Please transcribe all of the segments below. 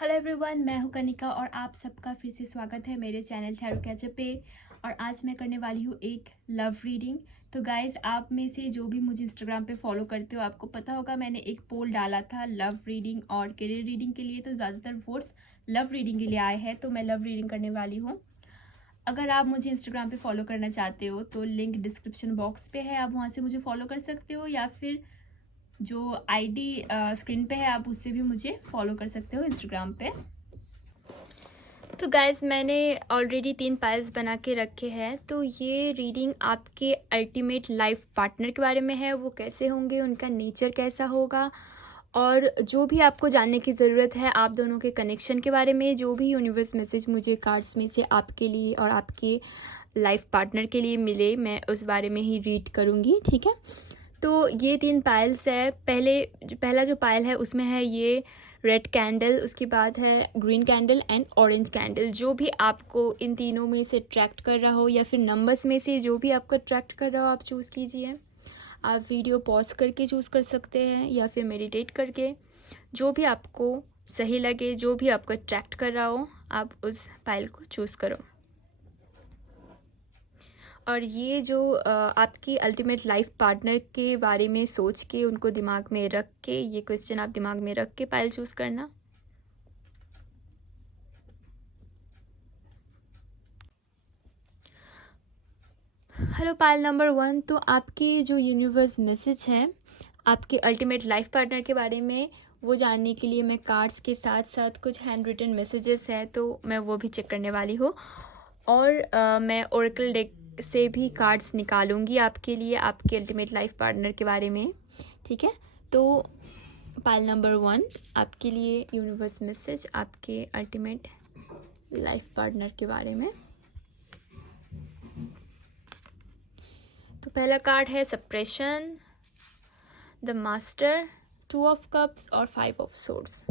Hello everyone, मैं हूं कनिका और आप सबका फिर से स्वागत है मेरे चैनल टैरो कैचअप पे। और आज मैं करने वाली हूं एक लव रीडिंग। तो गाइज, आप में से जो भी मुझे इंस्टाग्राम पे फॉलो करते हो आपको पता होगा मैंने एक पोल डाला था लव रीडिंग और करियर रीडिंग के लिए। तो ज़्यादातर वोट्स लव रीडिंग के लिए आए हैं, तो मैं लव रीडिंग करने वाली हूँ। अगर आप मुझे इंस्टाग्राम पे फॉलो करना चाहते हो तो लिंक डिस्क्रिप्शन बॉक्स पे है, आप वहाँ से मुझे फॉलो कर सकते हो, या फिर जो आईडी स्क्रीन पे है आप उससे भी मुझे फॉलो कर सकते हो इंस्टाग्राम पे। तो गाइस, मैंने ऑलरेडी 3 पाइल्स बना के रखे हैं। तो ये रीडिंग आपके अल्टीमेट लाइफ पार्टनर के बारे में है, वो कैसे होंगे, उनका नेचर कैसा होगा, और जो भी आपको जानने की ज़रूरत है आप दोनों के कनेक्शन के बारे में, जो भी यूनिवर्स मैसेज मुझे कार्ड्स में से आपके लिए और आपके लाइफ पार्टनर के लिए मिले, मैं उस बारे में ही रीड करूँगी। ठीक है, तो ये 3 पायल्स है। पहला जो पायल है उसमें है ये रेड कैंडल, उसके बाद है green candle and orange candle. जो भी आपको इन तीनों में से अट्रैक्ट कर रहा हो, या फिर नंबर्स में से जो भी आपको अट्रैक्ट कर रहा हो, आप चूज़ कीजिए। आप वीडियो पॉज करके चूज़ कर सकते हैं या फिर मेडिटेट करके, जो भी आपको सही लगे, जो भी आपको अट्रैक्ट कर रहा हो, आप उस पायल को चूज़ करो। और ये जो आपकी अल्टीमेट लाइफ पार्टनर के बारे में सोच के, उनको दिमाग में रख के, ये क्वेश्चन आप दिमाग में रख के पायल चूज़ करना। Hello pile number 1। तो आपकी जो यूनिवर्स मैसेज है आपके अल्टीमेट लाइफ पार्टनर के बारे में, वो जानने के लिए मैं कार्ड्स के साथ साथ कुछ हैंड रिटन मैसेजेस हैं तो मैं वो भी चेक करने वाली हूँ। और मैं ओरेकल डेक से भी कार्ड्स निकालूंगी आपके लिए, आपके अल्टीमेट लाइफ पार्टनर के बारे में। ठीक है, तो पायल नंबर 1 आपके लिए यूनिवर्स मैसेज आपके अल्टीमेट लाइफ पार्टनर के बारे में। तो पहला कार्ड है suppression, the master, 2 of cups और 5 ऑफ सोर्ड्स।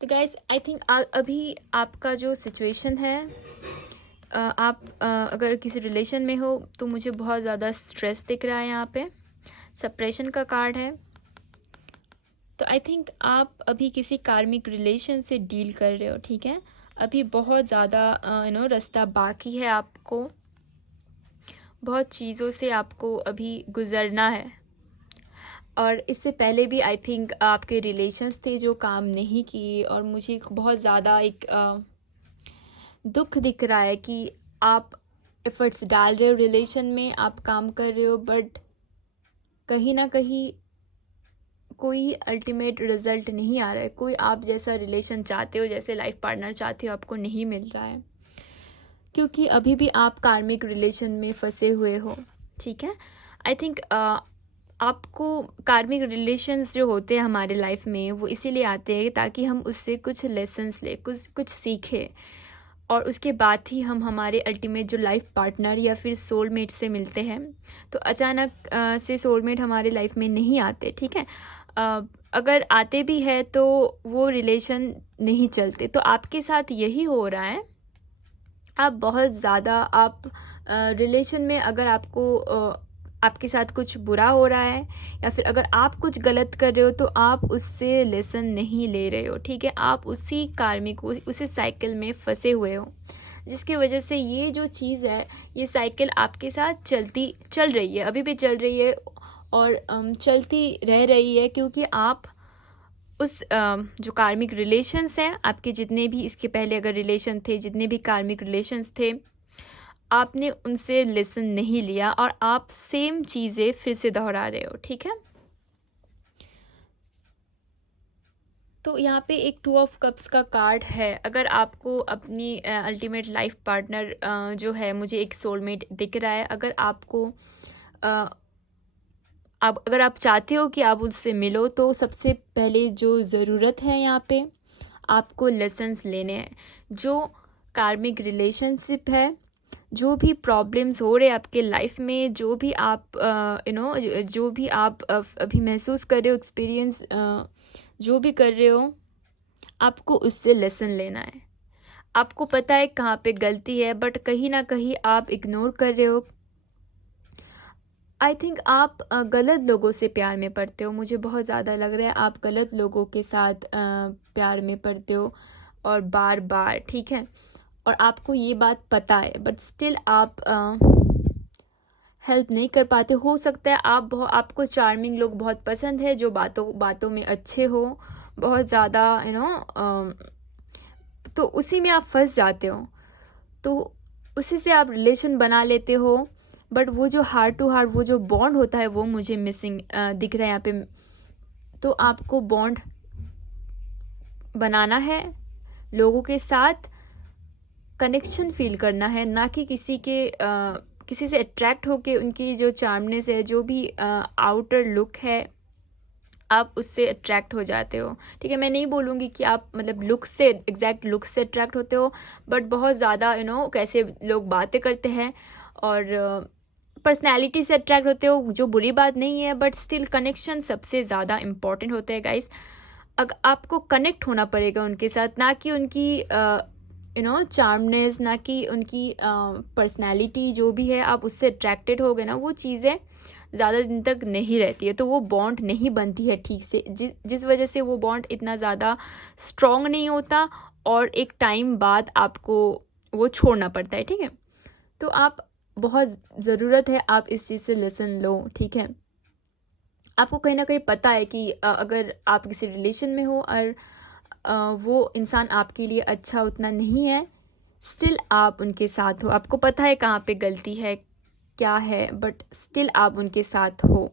तो गाइस, आई थिंक अभी आपका जो सिचुएशन है, आप अगर किसी रिलेशन में हो तो मुझे बहुत ज़्यादा स्ट्रेस दिख रहा है। यहाँ पे सप्रेशन का कार्ड है। तो आई थिंक आप अभी किसी कार्मिक रिलेशन से डील कर रहे हो। ठीक है, अभी बहुत ज़्यादा रास्ता बाकी है, आपको बहुत चीज़ों से आपको अभी गुजरना है। और इससे पहले भी आई थिंक आपके रिलेशंस थे जो काम नहीं किए, और मुझे बहुत ज़्यादा एक दुख दिख रहा है कि आप एफर्ट्स डाल रहे हो रिलेशन में, आप काम कर रहे हो, बट कहीं ना कहीं कोई अल्टीमेट रिजल्ट नहीं आ रहा है। कोई आप जैसा रिलेशन चाहते हो, जैसे लाइफ पार्टनर चाहते हो, आपको नहीं मिल रहा है, क्योंकि अभी भी आप कार्मिक रिलेशन में फंसे हुए हो। ठीक है, आई थिंक आपको कार्मिक रिलेशंस जो होते हैं हमारे लाइफ में, वो इसीलिए आते हैं ताकि हम उससे कुछ लेसन्स ले, कुछ सीखें, और उसके बाद ही हम हमारे अल्टीमेट जो लाइफ पार्टनर या फिर सोलमेट से मिलते हैं। तो अचानक से सोलमेट हमारे लाइफ में नहीं आते। ठीक है, अगर आते भी है तो वो रिलेशन नहीं चलते। तो आपके साथ यही हो रहा है। आप बहुत ज़्यादा आप रिलेशन में, अगर आपके साथ कुछ बुरा हो रहा है, या फिर अगर आप कुछ गलत कर रहे हो, तो आप उससे लेसन नहीं ले रहे हो। ठीक है, आप उसी कार्मिक उसी साइकिल में फंसे हुए हो, जिसकी वजह से ये जो चीज़ है, ये साइकिल आपके साथ चल रही है, अभी भी चल रही है, और चलती रह रही है, क्योंकि आप उस जो कार्मिक रिलेशंस हैं आपके, जितने भी इसके पहले अगर रिलेशन थे, जितने भी कार्मिक रिलेशंस थे, आपने उनसे लेसन नहीं लिया, और आप सेम चीज़ें फिर से दोहरा रहे हो। ठीक है, तो यहाँ पे एक 2 ऑफ कप्स का कार्ड है। अगर आपको अपनी अल्टीमेट लाइफ पार्टनर जो है, मुझे एक सोलमेट दिख रहा है, अगर आपको अगर आप चाहते हो कि आप उससे मिलो, तो सबसे पहले जो ज़रूरत है यहाँ पे, आपको लेसन्स लेने हैं। जो कार्मिक रिलेशनशिप है, जो भी प्रॉब्लम्स हो रहे हैं आपके लाइफ में, जो भी आप जो भी आप अभी महसूस कर रहे हो, एक्सपीरियंस जो भी कर रहे हो, आपको उससे लेसन लेना है। आपको पता है कहाँ पे गलती है, बट कहीं ना कहीं आप इग्नोर कर रहे हो। आई थिंक आप गलत लोगों से प्यार में पड़ते हो। मुझे बहुत ज़्यादा लग रहा है आप गलत लोगों के साथ प्यार में पड़ते हो, और बार बार, ठीक है। और आपको ये बात पता है, बट स्टिल आप हेल्प नहीं कर पाते। हो सकता है आपको चार्मिंग लोग बहुत पसंद है, जो बातों बातों में अच्छे हो, बहुत ज़्यादा तो उसी में आप फंस जाते हो, तो उसी से आप रिलेशन बना लेते हो। बट वो जो हार्ट टू हार्ट वो जो बॉन्ड होता है वो मुझे मिसिंग दिख रहा है यहाँ पे। तो आपको बॉन्ड बनाना है, लोगों के साथ कनेक्शन फील करना है, ना कि किसी से अट्रैक्ट होके उनकी जो चार्मनेस है, जो भी आउटर लुक है, आप उससे अट्रैक्ट हो जाते हो। ठीक है, मैं नहीं बोलूँगी कि आप मतलब लुक से, एग्जैक्ट लुक से अट्रैक्ट होते हो, बट बहुत ज़्यादा कैसे लोग बातें करते हैं और पर्सनैलिटी से अट्रैक्ट होते हो, जो बुरी बात नहीं है, बट स्टिल कनेक्शन सबसे ज़्यादा इम्पॉर्टेंट होता है गाइस। आपको कनेक्ट होना पड़ेगा उनके साथ, ना कि उनकी चार्मनेस, ना कि उनकी पर्सनैलिटी जो भी है, आप उससे अट्रैक्टेड हो गए ना, वो चीज़ें ज़्यादा दिन तक नहीं रहती है, तो वो बॉन्ड नहीं बनती है ठीक से, जिस वजह से वो बॉन्ड इतना ज़्यादा स्ट्रॉन्ग नहीं होता, और एक टाइम बाद आपको वो छोड़ना पड़ता है। ठीक है, तो आप बहुत ज़रूरत है आप इस चीज़ से लेसन लो। ठीक है, आपको कहीं ना कहीं पता है कि अगर आप किसी रिलेशन में हो और वो इंसान आपके लिए अच्छा उतना नहीं है, स्टिल आप उनके साथ हो, आपको पता है कहाँ पे गलती है, क्या है, बट स्टिल आप उनके साथ हो।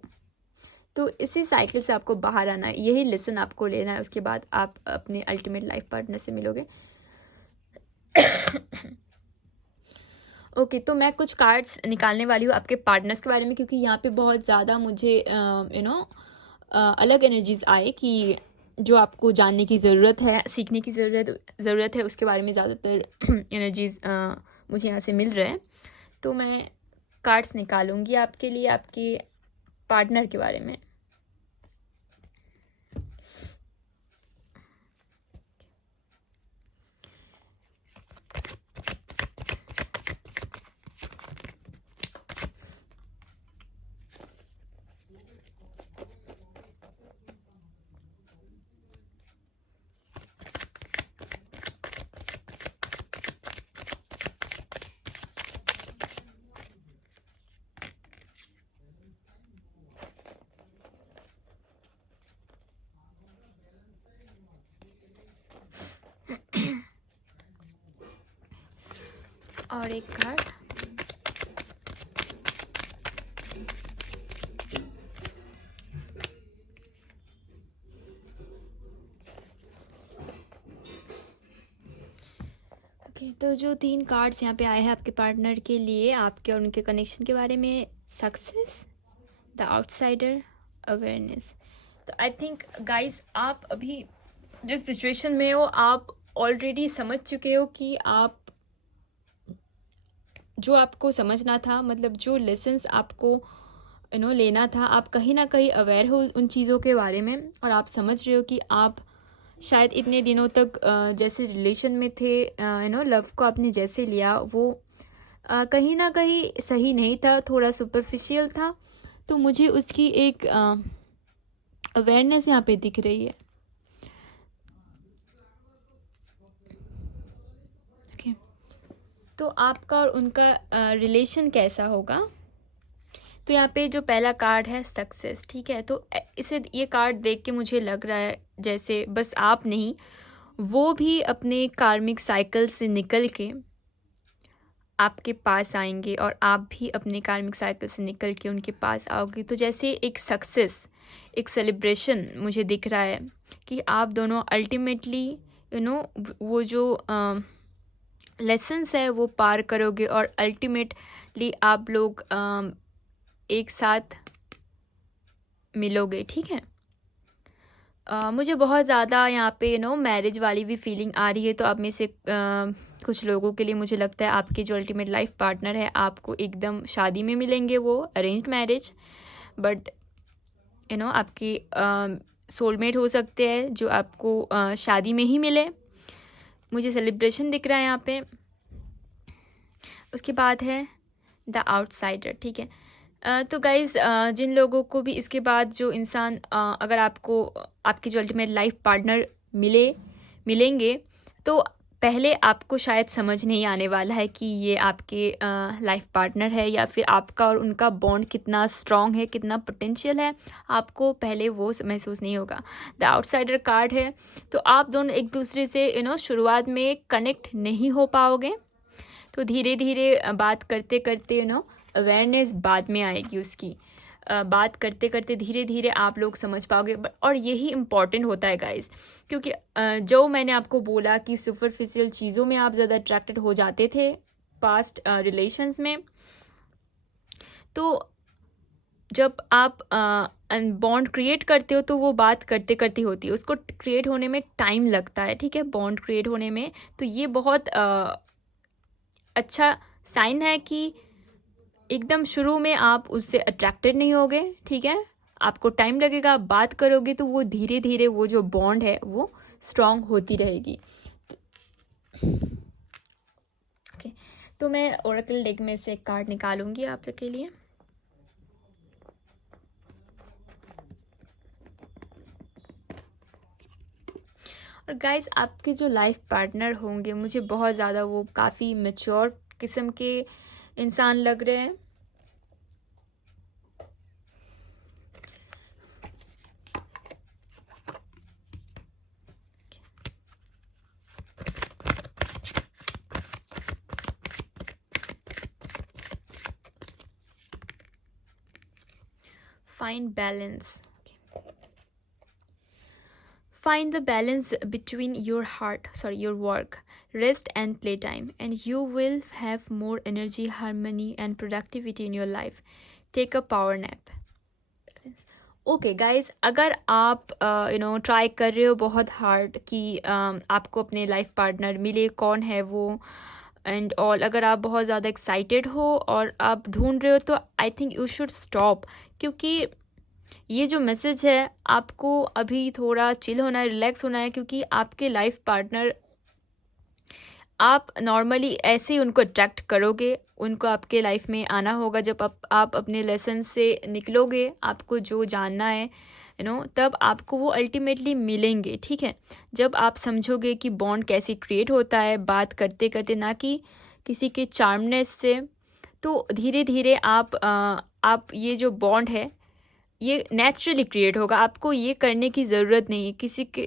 तो इसी साइकिल से आपको बाहर आना है, यही लेसन आपको लेना है। उसके बाद आप अपने अल्टीमेट लाइफ पार्टनर से मिलोगे। ओके, तो मैं कुछ कार्ड्स निकालने वाली हूँ आपके पार्टनर्स के बारे में, क्योंकि यहाँ पे बहुत ज़्यादा मुझे अलग एनर्जीज आए कि जो आपको जानने की ज़रूरत है, सीखने की ज़रूरत है, उसके बारे में ज़्यादातर एनर्जीज मुझे यहाँ से मिल रहे हैं। तो मैं कार्ड्स निकालूंगी आपके लिए, आपके पार्टनर के बारे में। और एक कार्ड, ओके। तो जो 3 कार्ड्स यहाँ पे आए हैं आपके पार्टनर के लिए, आपके और उनके कनेक्शन के बारे में, सक्सेस, द आउटसाइडर, अवेयरनेस। तो आई थिंक गाइस, आप अभी जिस सिचुएशन में हो, आप ऑलरेडी समझ चुके हो कि आप जो आपको समझना था, मतलब जो लेसन्स आपको लेना था, आप कहीं ना कहीं अवेयर हो उन चीज़ों के बारे में, और आप समझ रहे हो कि आप शायद इतने दिनों तक जैसे रिलेशन में थे, लव को आपने जैसे लिया, वो कहीं ना कहीं सही नहीं था, थोड़ा सुपरफिशियल था। तो मुझे उसकी एक अवेयरनेस यहाँ पे दिख रही है। ओके, तो आपका और उनका रिलेशन कैसा होगा? तो यहाँ पे जो पहला कार्ड है सक्सेस, ठीक है। तो ये कार्ड देख के मुझे लग रहा है जैसे बस आप नहीं, वो भी अपने कार्मिक साइकिल से निकल के आपके पास आएंगे, और आप भी अपने कार्मिक साइकिल से निकल के उनके पास आओगे। तो जैसे एक सक्सेस, एक सेलिब्रेशन मुझे दिख रहा है कि आप दोनों अल्टीमेटली वो जो लेसन्स है वो पार करोगे, और अल्टीमेटली आप लोग एक साथ मिलोगे। ठीक है, मुझे बहुत ज़्यादा यहाँ पे मैरिज वाली भी फीलिंग आ रही है। तो आप में से कुछ लोगों के लिए मुझे लगता है आपकी जो अल्टीमेट लाइफ पार्टनर है, आपको एकदम शादी में मिलेंगे, वो अरेंज्ड मैरिज, बट आपकी सोलमेट हो सकते हैं जो आपको शादी में ही मिले। मुझे सेलिब्रेशन दिख रहा है यहाँ पे। उसके बाद है द आउटसाइडर, ठीक है। तो गाइज़ जिन लोगों को भी इसके बाद जो इंसान अगर आपको आपकी जो अल्टीमेट लाइफ पार्टनर मिलेंगे, तो पहले आपको शायद समझ नहीं आने वाला है कि ये आपके लाइफ पार्टनर है या फिर आपका और उनका बॉन्ड कितना स्ट्रॉन्ग है, कितना पोटेंशियल है, आपको पहले वो महसूस नहीं होगा। द आउटसाइडर कार्ड है, तो आप दोनों एक दूसरे से शुरुआत में कनेक्ट नहीं हो पाओगे, तो धीरे धीरे बात करते करते अवेयरनेस बाद में आएगी उसकी। बात करते करते धीरे धीरे आप लोग समझ पाओगे। और यही इम्पॉर्टेंट होता है गाइस, क्योंकि जो मैंने आपको बोला कि सुपरफिशियल चीज़ों में आप ज़्यादा अट्रैक्टेड हो जाते थे पास्ट रिलेशंस में, तो जब आप बॉन्ड क्रिएट करते हो तो वो बात करते करते होती है, उसको क्रिएट होने में टाइम लगता है, ठीक है, बॉन्ड क्रिएट होने में। तो ये बहुत अच्छा साइन है कि एकदम शुरू में आप उससे अट्रैक्टेड नहीं होगे, ठीक है, आपको टाइम लगेगा, आप बात करोगे तो वो धीरे धीरे वो जो बॉन्ड है वो स्ट्रॉन्ग होती रहेगी। ओके, तो मैं ओरेकल डेक में से एक कार्ड निकालूंगी आप लोग के लिए। और गाइस, आपके जो लाइफ पार्टनर होंगे मुझे बहुत ज़्यादा वो काफ़ी मैच्योर किस्म के इंसान लग रहे हैं। Find balance. Find the balance between your work, rest and playtime, and you will have more energy, harmony and productivity in your life. Take a power nap. Okay guys, अगर आप ट्राई कर रहे हो बहुत हार्ड कि आपको अपने life partner मिले, कौन है वो एंड ऑल, अगर आप बहुत ज़्यादा एक्साइटेड हो और आप ढूंढ रहे हो, तो I think you should stop, क्योंकि ये जो मैसेज है आपको अभी थोड़ा चिल होना है, रिलैक्स होना है, क्योंकि आपके लाइफ पार्टनर आप नॉर्मली ऐसे ही उनको अट्रैक्ट करोगे, उनको आपके लाइफ में आना होगा जब आप अपने लेसन से निकलोगे, आपको जो जानना है तब आपको वो अल्टीमेटली मिलेंगे, ठीक है। जब आप समझोगे कि बॉन्ड कैसे क्रिएट होता है बात करते करते, ना कि किसी के चार्मनेस से, तो धीरे धीरे आप ये जो बॉन्ड है ये नेचुरली क्रिएट होगा। आपको ये करने की ज़रूरत नहीं है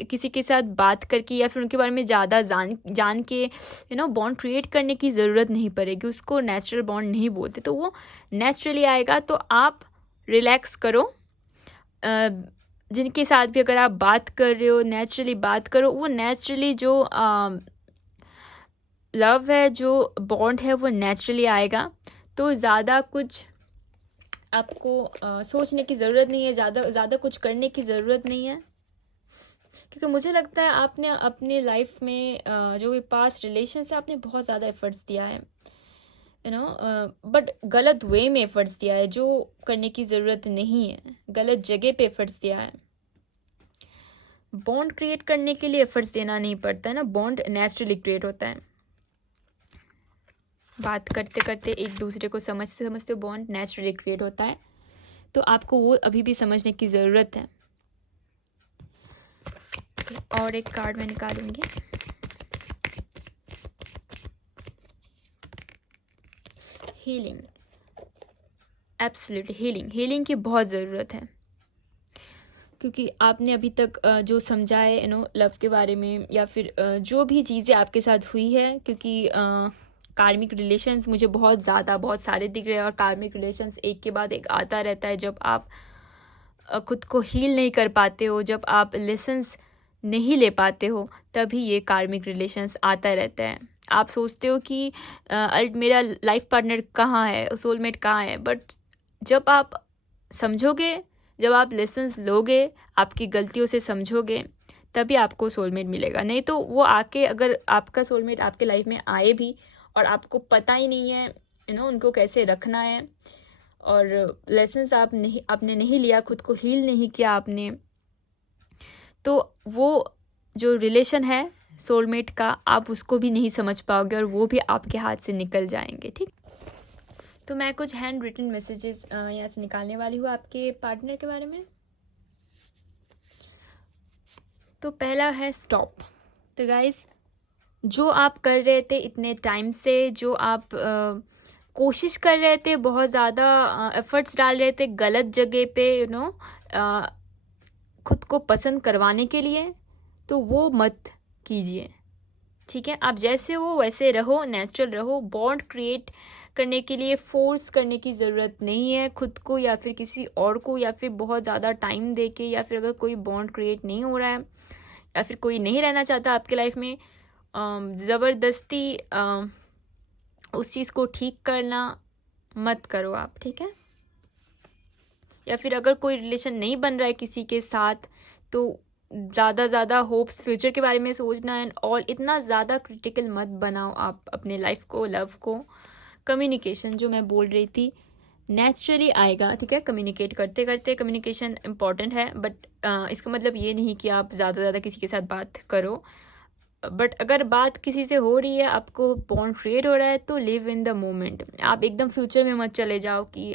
किसी के साथ बात करके या फिर उनके बारे में ज़्यादा जान के बॉन्ड क्रिएट करने की ज़रूरत नहीं पड़ेगी। उसको नेचुरल बॉन्ड नहीं बोलते, तो वो नेचुरली आएगा। तो आप रिलैक्स करो, जिनके साथ भी अगर आप बात कर रहे हो नेचुरली बात करो, वो नेचुरली जो लव है, जो बॉन्ड है, वो नेचुरली आएगा। तो ज़्यादा कुछ आपको सोचने की ज़रूरत नहीं है, ज़्यादा कुछ करने की ज़रूरत नहीं है, क्योंकि मुझे लगता है आपने अपने लाइफ में जो भी पास्ट रिलेशन है, आपने बहुत ज़्यादा एफर्ट्स दिया है, बट गलत वे में एफर्ट्स दिया है, जो करने की ज़रूरत नहीं है, गलत जगह पे एफर्ट्स दिया है। बॉन्ड क्रिएट करने के लिए एफर्ट्स देना नहीं पड़ता है ना, बॉन्ड नेचुरली क्रिएट होता है। बात करते करते एक दूसरे को समझते समझते बॉन्ड नेचुरली क्रिएट होता है। तो आपको वो अभी भी समझने की ज़रूरत है। और एक कार्ड मैं निकालूंगी। हीलिंग, एब्सोल्युटली हीलिंग की बहुत ज़रूरत है, क्योंकि आपने अभी तक जो समझा है लव के बारे में, या फिर जो भी चीज़ें आपके साथ हुई है, क्योंकि कार्मिक रिलेशंस मुझे बहुत सारे दिख रहे हैं, और कार्मिक रिलेशंस एक के बाद एक आता रहता है। जब आप खुद को हील नहीं कर पाते हो, जब आप लेसन्स नहीं ले पाते हो, तभी ये कार्मिक रिलेशंस आता रहता है। आप सोचते हो कि मेरा लाइफ पार्टनर कहाँ है, सोलमेट कहाँ है, बट जब आप समझोगे, जब आप लेसन्स लोगे, आपकी गलतियों से समझोगे, तभी आपको सोलमेट मिलेगा। नहीं तो वो आके, अगर आपका सोलमेट आपके लाइफ में आए भी और आपको पता ही नहीं है उनको कैसे रखना है, और लेसन्स आपने नहीं लिया, खुद को हील नहीं किया आपने, तो वो जो रिलेशन है सोलमेट का, आप उसको भी नहीं समझ पाओगे और वो भी आपके हाथ से निकल जाएंगे, ठीक। तो मैं कुछ हैंड रिटन मैसेजेस यहाँ से निकालने वाली हूँ आपके पार्टनर के बारे में। तो पहला है स्टॉप। तो गाइस, जो आप कर रहे थे इतने टाइम से, जो आप कोशिश कर रहे थे, बहुत ज़्यादा एफर्ट्स डाल रहे थे गलत जगह पे, खुद को पसंद करवाने के लिए, तो वो मत कीजिए। ठीक है, आप जैसे हो वैसे रहो, नेचुरल रहो। बॉन्ड क्रिएट करने के लिए फोर्स करने की ज़रूरत नहीं है खुद को या फिर किसी और को, या फिर बहुत ज़्यादा टाइम दे के, या फिर अगर कोई बॉन्ड क्रिएट नहीं हो रहा है या फिर कोई नहीं रहना चाहता आपके लाइफ में, ज़बरदस्ती उस चीज़ को ठीक करना मत करो आप। ठीक है, या फिर अगर कोई रिलेशन नहीं बन रहा है किसी के साथ, तो ज़्यादा होप्स फ्यूचर के बारे में सोचना एंड ऑल इतना ज़्यादा क्रिटिकल मत बनाओ आप अपने लाइफ को, लव को। कम्युनिकेशन जो मैं बोल रही थी, नेचुरली आएगा। ठीक है, कम्युनिकेट करते करते, कम्युनिकेशन इम्पॉर्टेंट है, बट इसका मतलब ये नहीं कि आप ज़्यादा किसी के साथ बात करो। बट अगर बात किसी से हो रही है, आपको बॉन्ड क्रिएट हो रहा है, तो लिव इन द मोमेंट। आप एकदम फ्यूचर में मत चले जाओ कि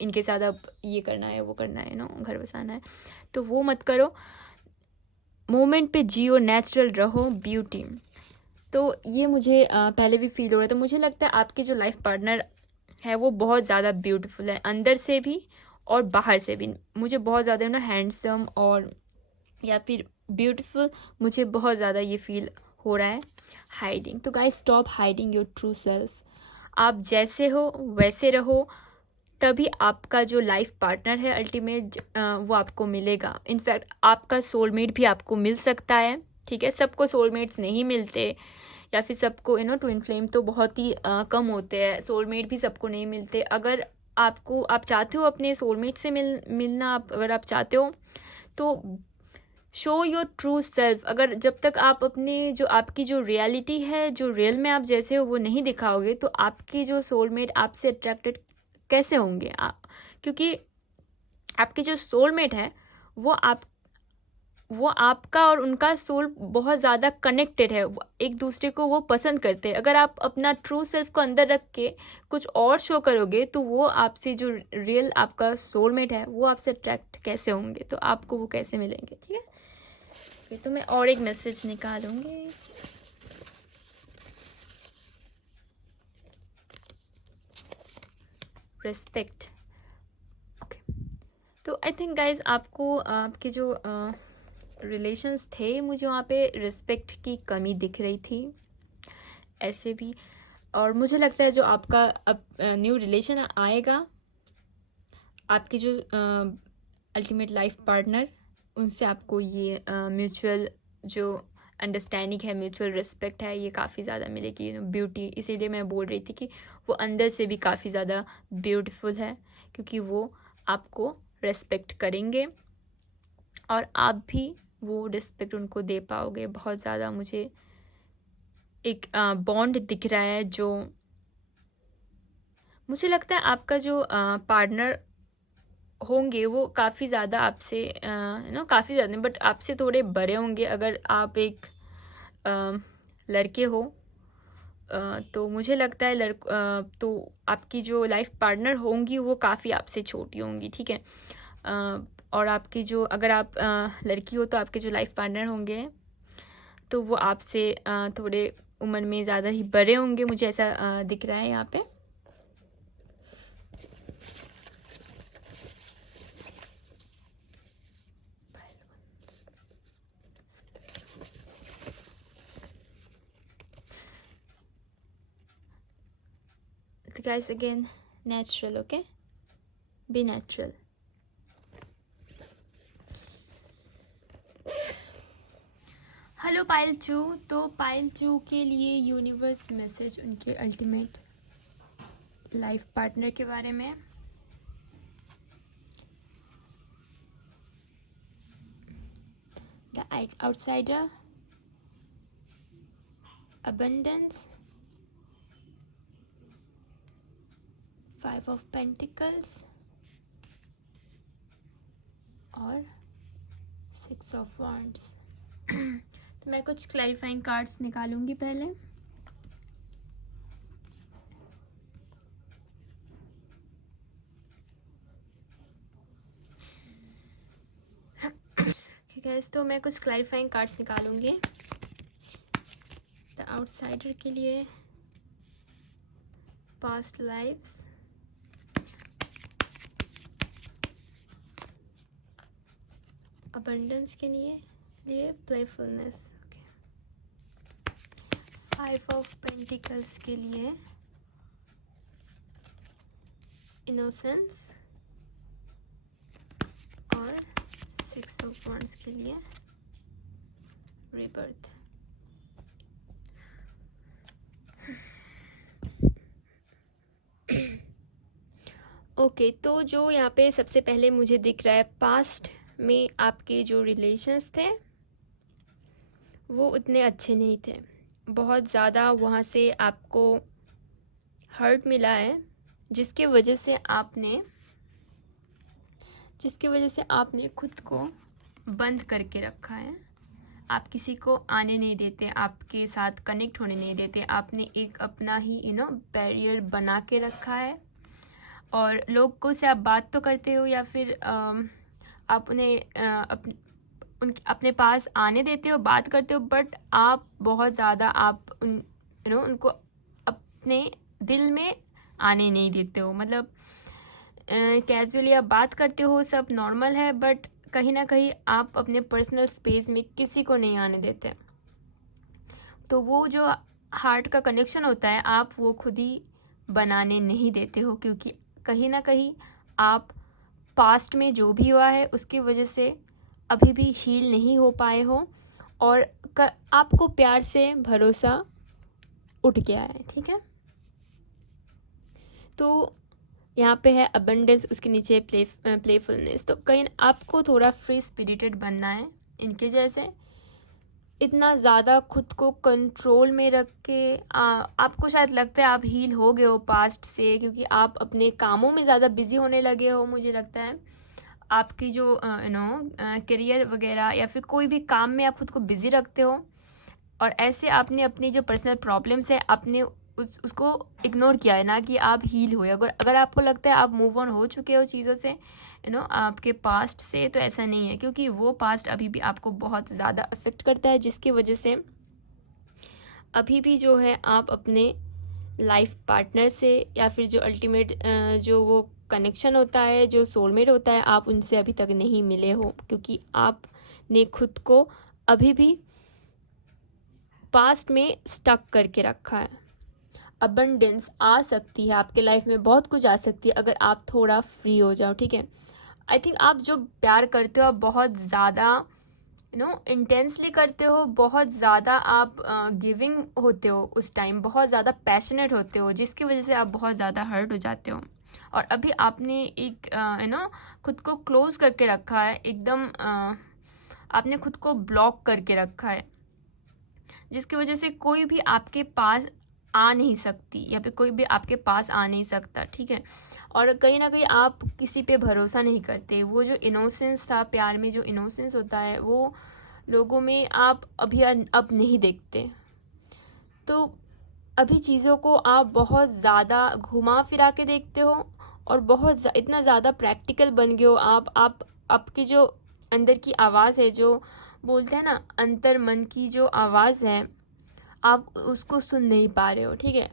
इनके साथ अब ये करना है, वो करना है, घर बसाना है, तो वो मत करो। मोमेंट पे जियो, नेचुरल रहो, ब्यूटी। तो ये मुझे पहले भी फील हो रहा था। मुझे लगता है आपके जो लाइफ पार्टनर है वो बहुत ज़्यादा ब्यूटीफुल है, अंदर से भी और बाहर से भी। मुझे बहुत ज़्यादा हैंडसम और या फिर ब्यूटीफुल, मुझे बहुत ज़्यादा ये फील हो रहा है। हाइडिंग, तो guys stop hiding your true self. आप जैसे हो वैसे रहो, तभी आपका जो लाइफ पार्टनर है अल्टीमेट वो आपको मिलेगा। इनफैक्ट आपका सोलमेट भी आपको मिल सकता है। ठीक है, सबको सोलमेट्स नहीं मिलते, या फिर सबको ट्विन फ्लेम तो बहुत ही कम होते हैं, सोलमेट भी सबको नहीं मिलते। अगर आप चाहते हो अपने सोलमेट से मिलना, अगर आप चाहते हो तो शो योर ट्रू सेल्फ। अगर जब तक आप अपने जो आपकी जो रियलिटी है, जो रियल में आप जैसे हो वो नहीं दिखाओगे, तो आपकी जो सोलमेट आपसे अट्रैक्टेड कैसे होंगे? क्योंकि आपके जो सोलमेट है वो आपका और उनका सोल बहुत ज़्यादा कनेक्टेड है, एक दूसरे को वो पसंद करते हैं। अगर आप अपना ट्रू सेल्फ को अंदर रख के कुछ और शो करोगे, तो वो आपसे जो रियल आपका सोलमेट है वो आपसे अट्रैक्ट कैसे होंगे, तो आपको वो कैसे मिलेंगे? ठीक है, तो मैं और एक मैसेज निकालूंगी। रिस्पेक्ट। ओके, तो आई थिंक गाइज आपको आपके जो रिलेशंस थे, मुझे वहाँ पे रिस्पेक्ट की कमी दिख रही थी ऐसे भी। और मुझे लगता है जो आपका अब न्यू रिलेशन आएगा, आपकी जो अल्टीमेट लाइफ पार्टनर, उनसे आपको ये म्यूचुअल जो अंडरस्टैंडिंग है, म्यूचुअल रिस्पेक्ट है, ये काफ़ी ज़्यादा मिलेगी। ब्यूटी, इसीलिए मैं बोल रही थी कि वो अंदर से भी काफ़ी ज़्यादा ब्यूटीफुल है, क्योंकि वो आपको रिस्पेक्ट करेंगे और आप भी वो रिस्पेक्ट उनको दे पाओगे। बहुत ज़्यादा मुझे एक बॉन्ड दिख रहा है, जो मुझे लगता है आपका जो पार्टनर होंगे वो काफ़ी ज़्यादा आपसे काफ़ी ज़्यादा, बट आपसे थोड़े बड़े होंगे। अगर आप एक लड़के हो, तो मुझे लगता है तो आपकी जो लाइफ पार्टनर होंगी वो काफ़ी आपसे छोटी होंगी। ठीक है, और आपकी जो, अगर आप लड़की हो तो आपके जो लाइफ पार्टनर होंगे तो वो आपसे थोड़े उम्र में ज़्यादा ही बड़े होंगे। मुझे ऐसा दिख रहा है यहाँ पे। So guys, again, natural, okay? Be natural. Hello pile 2। तो पाइल 2 के लिए यूनिवर्स मैसेज उनके अल्टीमेट लाइफ पार्टनर के बारे में। The outsider, abundance, 5 of Pentacles और 6 of Wands। तो मैं कुछ क्लैरिफाइंग कार्ड्स निकालूंगी पहले। गैस, तो मैं कुछ क्लैरिफाइंग कार्ड्स निकालूंगी द आउटसाइडर के लिए, पास्ट लाइफ्स, अबंडेंस के लिए प्लेफुलनेस, फाइव ऑफ पेंटिकल्स के लिए इनोसेंस, और सिक्स ऑफ वॉन्ड्स के लिए रीबर्थ। ओके, तो जो यहाँ पे सबसे पहले मुझे दिख रहा है, पास्ट में आपके जो रिलेशंस थे वो उतने अच्छे नहीं थे, बहुत ज़्यादा वहाँ से आपको हर्ट मिला है, जिसके वजह से आपने खुद को बंद करके रखा है। आप किसी को आने नहीं देते, आपके साथ कनेक्ट होने नहीं देते, आपने एक अपना ही बैरियर बना के रखा है। और लोगों से आप बात तो करते हो या फिर आप उन्हें अपने पास आने देते हो, बात करते हो, बट आप बहुत ज़्यादा आप उनको अपने दिल में आने नहीं देते हो। मतलब कैजुअली आप बात करते हो, सब नॉर्मल है, बट कहीं ना कहीं आप अपने पर्सनल स्पेस में किसी को नहीं आने देते। तो वो जो हार्ट का कनेक्शन होता है, आप वो खुद ही बनाने नहीं देते हो, क्योंकि कहीं ना कहीं आप पास्ट में जो भी हुआ है उसकी वजह से अभी भी हील नहीं हो पाए हो, और आपको प्यार से भरोसा उठ गया है। ठीक है, तो यहाँ पे है अबंडेंस, उसके नीचे प्लेफुलनेस। तो कहीं आपको थोड़ा फ्री स्पिरिटेड बनना है इनके जैसे, इतना ज़्यादा खुद को कंट्रोल में रख के आपको शायद लगता है आप हील हो गए हो पास्ट से, क्योंकि आप अपने कामों में ज़्यादा बिजी होने लगे हो। मुझे लगता है आपकी जो करियर वगैरह या फिर कोई भी काम में आप खुद को बिजी रखते हो, और ऐसे आपने अपनी जो पर्सनल प्रॉब्लम्स है आपने उसको इग्नोर किया है, ना कि आप हील हुए। अगर आपको लगता है आप मूव ऑन हो चुके हो चीज़ों से, आपके पास्ट से, तो ऐसा नहीं है, क्योंकि वो पास्ट अभी भी आपको बहुत ज़्यादा अफेक्ट करता है, जिसकी वजह से अभी भी जो है आप अपने लाइफ पार्टनर से या फिर जो अल्टीमेट जो वो कनेक्शन होता है, जो सोलमेट होता है, आप उनसे अभी तक नहीं मिले हो, क्योंकि आपने खुद को अभी भी पास्ट में स्टक करके रखा है। अबंडेंस आ सकती है आपके लाइफ में, बहुत कुछ आ सकती है अगर आप थोड़ा फ्री हो जाओ। ठीक है, आई थिंक आप जो प्यार करते हो आप बहुत ज़्यादा इंटेंसली करते हो, बहुत ज़्यादा आप गिविंग होते हो उस टाइम, बहुत ज़्यादा पैशनेट होते हो, जिसकी वजह से आप बहुत ज़्यादा हर्ट हो जाते हो। और अभी आपने एक खुद को क्लोज करके रखा है, एकदम आपने खुद को ब्लॉक करके रखा है, जिसकी वजह से कोई भी आपके पास आ नहीं सकती, या फिर कोई भी आपके पास आ नहीं सकता। ठीक है, और कहीं ना कहीं आप किसी पे भरोसा नहीं करते। वो जो इनोसेंस था, प्यार में जो इनोसेंस होता है, वो लोगों में आप अब नहीं देखते। तो अभी चीज़ों को आप बहुत ज़्यादा घुमा फिरा के देखते हो, और बहुत इतना ज़्यादा प्रैक्टिकल बन गए हो आप आपकी जो अंदर की आवाज़ है, जो बोलते हैं ना अंतर मन की जो आवाज़ है, आप उसको सुन नहीं पा रहे हो। ठीक है,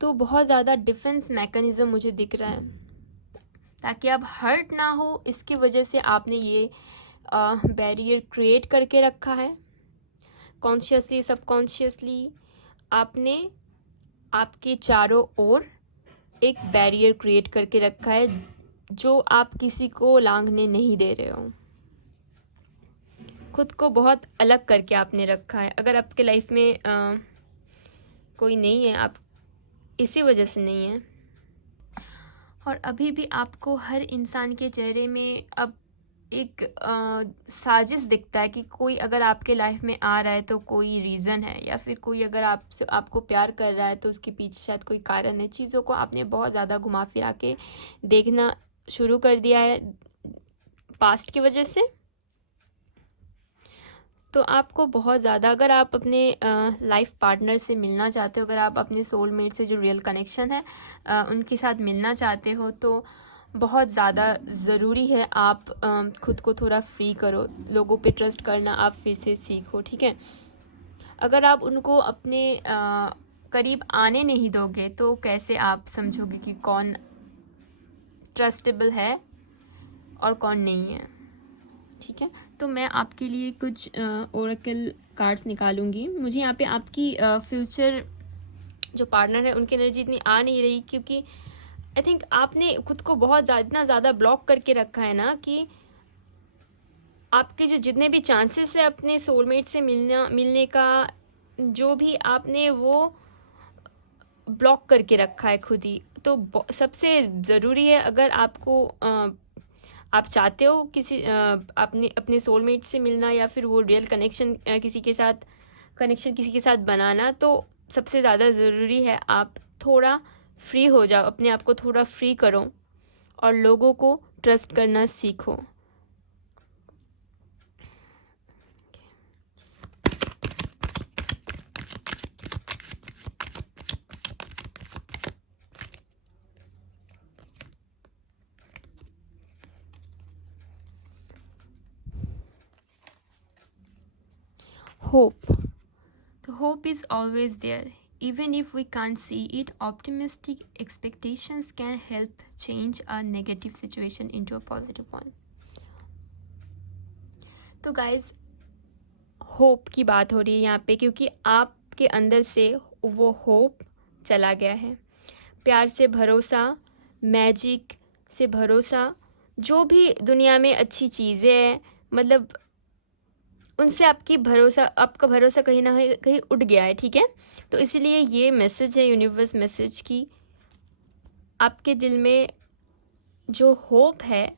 तो बहुत ज़्यादा डिफेंस मैकेनिज्म मुझे दिख रहा है, ताकि आप हर्ट ना हो, इसकी वजह से आपने ये बैरियर क्रिएट करके रखा है। कॉन्शियसली सबकॉन्शियसली आपने आपके चारों ओर एक बैरियर क्रिएट करके रखा है, जो आप किसी को लांघने नहीं दे रहे हो। खुद को बहुत अलग करके आपने रखा है। अगर आपके लाइफ में कोई नहीं है, आप इसी वजह से नहीं है। और अभी भी आपको हर इंसान के चेहरे में अब एक साजिश दिखता है, कि कोई अगर आपके लाइफ में आ रहा है तो कोई रीज़न है, या फिर कोई अगर आपको प्यार कर रहा है तो उसके पीछे शायद कोई कारण है। चीज़ों को आपने बहुत ज़्यादा घुमा फिरा के देखना शुरू कर दिया है पास्ट की वजह से। तो आपको बहुत ज़्यादा, अगर आप अपने लाइफ पार्टनर से मिलना चाहते हो, अगर आप अपने सोलमेट से जो रियल कनेक्शन है उनके साथ मिलना चाहते हो, तो बहुत ज़्यादा ज़रूरी है आप खुद को थोड़ा फ्री करो, लोगों पे ट्रस्ट करना आप फिर से सीखो, ठीक है। अगर आप उनको अपने करीब आने नहीं दोगे तो कैसे आप समझोगे कि कौन ट्रस्टेबल है और कौन नहीं है, ठीक है। तो मैं आपके लिए कुछ ओरेकल कार्ड्स निकालूंगी। मुझे यहाँ पे आपकी फ्यूचर जो पार्टनर है उनकी एनर्जी इतनी आ नहीं रही, क्योंकि आई थिंक आपने खुद को बहुत इतना ज़्यादा ब्लॉक करके रखा है ना कि आपके जो जितने भी चांसेस है अपने सोलमेट से मिलने का, जो भी आपने वो ब्लॉक करके रखा है खुद ही। तो सबसे ज़रूरी है, अगर आपको आप चाहते हो किसी अपने अपने सोलमेट से मिलना या फिर वो रियल कनेक्शन किसी के साथ बनाना, तो सबसे ज़्यादा ज़रूरी है आप थोड़ा फ्री हो जाओ, अपने आप को थोड़ा फ्री करो और लोगों को ट्रस्ट करना सीखो। Hope. The hope is always there. Even if we can't see it, optimistic expectations can help change a negative situation into a positive one. तो गाइज होप की बात हो रही है यहाँ पे, क्योंकि आपके अंदर से वो होप चला गया है। प्यार से भरोसा, मैजिक से भरोसा, जो भी दुनिया में अच्छी चीज़ें हैं, मतलब उनसे आपका भरोसा कहीं ना कहीं उठ गया है, ठीक है। तो इसीलिए ये मैसेज है यूनिवर्स मैसेज की, आपके दिल में जो होप है,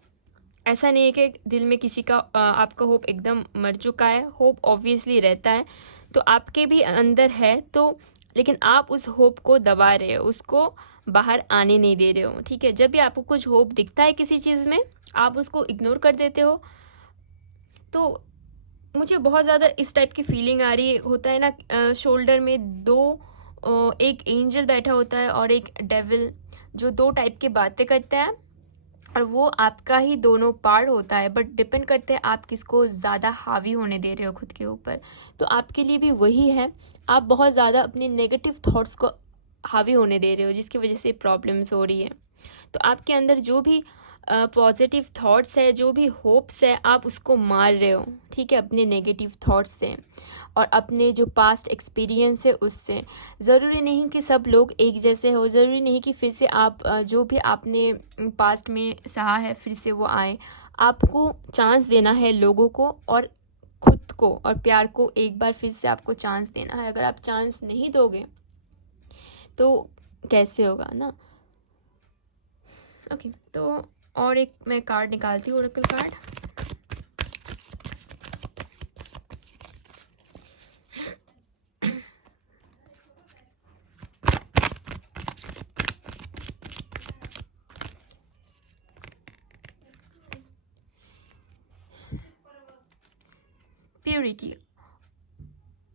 ऐसा नहीं है कि दिल में किसी का आपका होप एकदम मर चुका है। होप ऑब्वियसली रहता है, तो आपके भी अंदर है, तो लेकिन आप उस होप को दबा रहे हो, उसको बाहर आने नहीं दे रहे हो, ठीक है। जब भी आपको कुछ होप दिखता है किसी चीज़ में, आप उसको इग्नोर कर देते हो। तो मुझे बहुत ज़्यादा इस टाइप की फीलिंग आ रही होता है ना, शोल्डर में एक एंजल बैठा होता है और एक डेविल, जो दो टाइप की बातें करता है, और वो आपका ही दोनों पार्ट होता है, बट डिपेंड करते हैं आप किसको ज़्यादा हावी होने दे रहे हो खुद के ऊपर। तो आपके लिए भी वही है, आप बहुत ज़्यादा अपने नेगेटिव थॉट्स को हावी होने दे रहे हो, जिसकी वजह से प्रॉब्लम्स हो रही है। तो आपके अंदर जो भी पॉजिटिव थॉट्स है, जो भी होप्स है, आप उसको मार रहे हो, ठीक है, अपने नेगेटिव थॉट्स से और अपने जो पास्ट एक्सपीरियंस है उससे। ज़रूरी नहीं कि सब लोग एक जैसे हो, ज़रूरी नहीं कि फिर से आप जो भी आपने पास्ट में सहा है फिर से वो आए। आपको चांस देना है लोगों को और खुद को और प्यार को, एक बार फिर से आपको चांस देना है। अगर आप चांस नहीं दोगे तो कैसे होगा ना। ओके, तो और एक मैं कार्ड निकालती हूँ, Oracle card. Purity.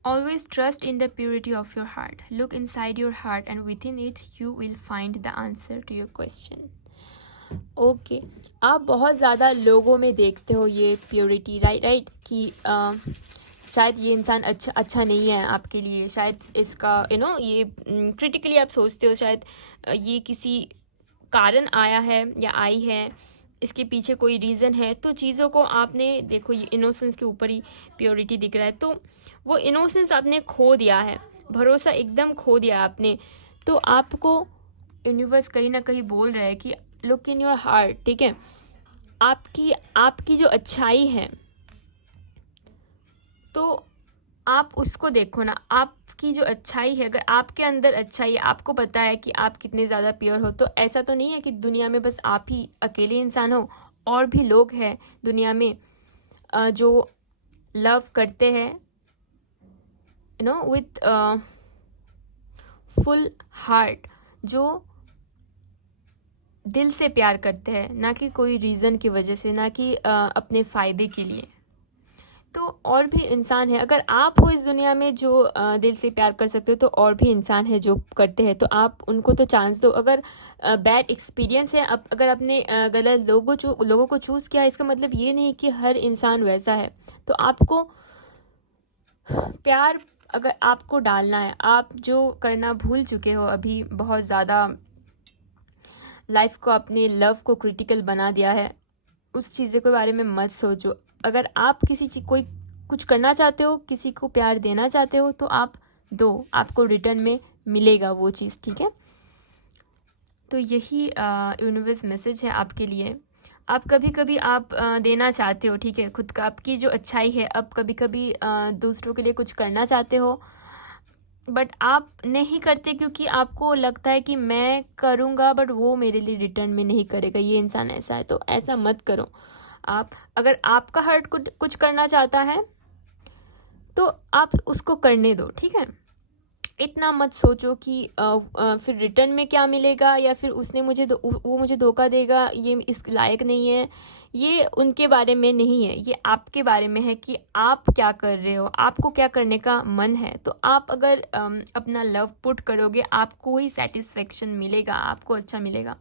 Always trust in the purity of your heart. Look inside your heart and within it you will find the answer to your question. Okay, आप बहुत ज़्यादा लोगों में देखते हो ये प्योरिटी, राइट, कि शायद ये इंसान अच्छा नहीं है आपके लिए, शायद इसका ये क्रिटिकली आप सोचते हो, शायद ये किसी कारण आया है या आई है, इसके पीछे कोई रीज़न है। तो चीज़ों को आपने देखो, ये इनोसेंस के ऊपर ही प्योरिटी दिख रहा है, तो वो इनोसेंस आपने खो दिया है, भरोसा एकदम खो दिया आपने। तो आपको यूनिवर्स कहीं ना कहीं बोल रहा है कि लुक इन योर हार्ट, ठीक है। आपकी जो अच्छाई है, तो आप उसको देखो ना, आपकी जो अच्छाई है, अगर आपके अंदर अच्छाई है, आपको पता है कि आप कितने ज़्यादा प्योर हो, तो ऐसा तो नहीं है कि दुनिया में बस आप ही अकेले इंसान हो, और भी लोग हैं दुनिया में जो लव करते हैं विथ फुल हार्ट, जो दिल से प्यार करते हैं, ना कि कोई रीज़न की वजह से, ना कि अपने फ़ायदे के लिए। तो और भी इंसान है, अगर आप हो इस दुनिया में जो दिल से प्यार कर सकते हो, तो और भी इंसान है जो करते हैं, तो आप उनको तो चांस दो। अगर बैड एक्सपीरियंस है, अगर आपने गलत लोगों को चूज़ किया, इसका मतलब ये नहीं कि हर इंसान वैसा है। तो आपको प्यार अगर आपको डालना है, आप जो करना भूल चुके हो अभी, बहुत ज़्यादा लाइफ को, अपने लव को क्रिटिकल बना दिया है, उस चीज़ के बारे में मत सोचो। अगर आप किसी चीज कोई कुछ करना चाहते हो, किसी को प्यार देना चाहते हो, तो आप दो, आपको रिटर्न में मिलेगा वो चीज़, ठीक है। तो यही यूनिवर्स मैसेज है आपके लिए। आप कभी कभी आप देना चाहते हो, ठीक है, खुद का, आपकी जो अच्छाई है, आप कभी कभी दूसरों के लिए कुछ करना चाहते हो, बट आप नहीं करते क्योंकि आपको लगता है कि मैं करूँगा बट वो मेरे लिए रिटर्न में नहीं करेगा, ये इंसान ऐसा है। तो ऐसा मत करो। आप अगर आपका हर्ट कुछ करना चाहता है, तो आप उसको करने दो, ठीक है। इतना मत सोचो कि फिर रिटर्न में क्या मिलेगा, या फिर उसने वो मुझे धोखा देगा, ये इस लायक नहीं है। ये उनके बारे में नहीं है, ये आपके बारे में है कि आप क्या कर रहे हो, आपको क्या करने का मन है। तो आप अगर अपना लव पुट करोगे, आपको ही सेटिस्फेक्शन मिलेगा, आपको अच्छा मिलेगा।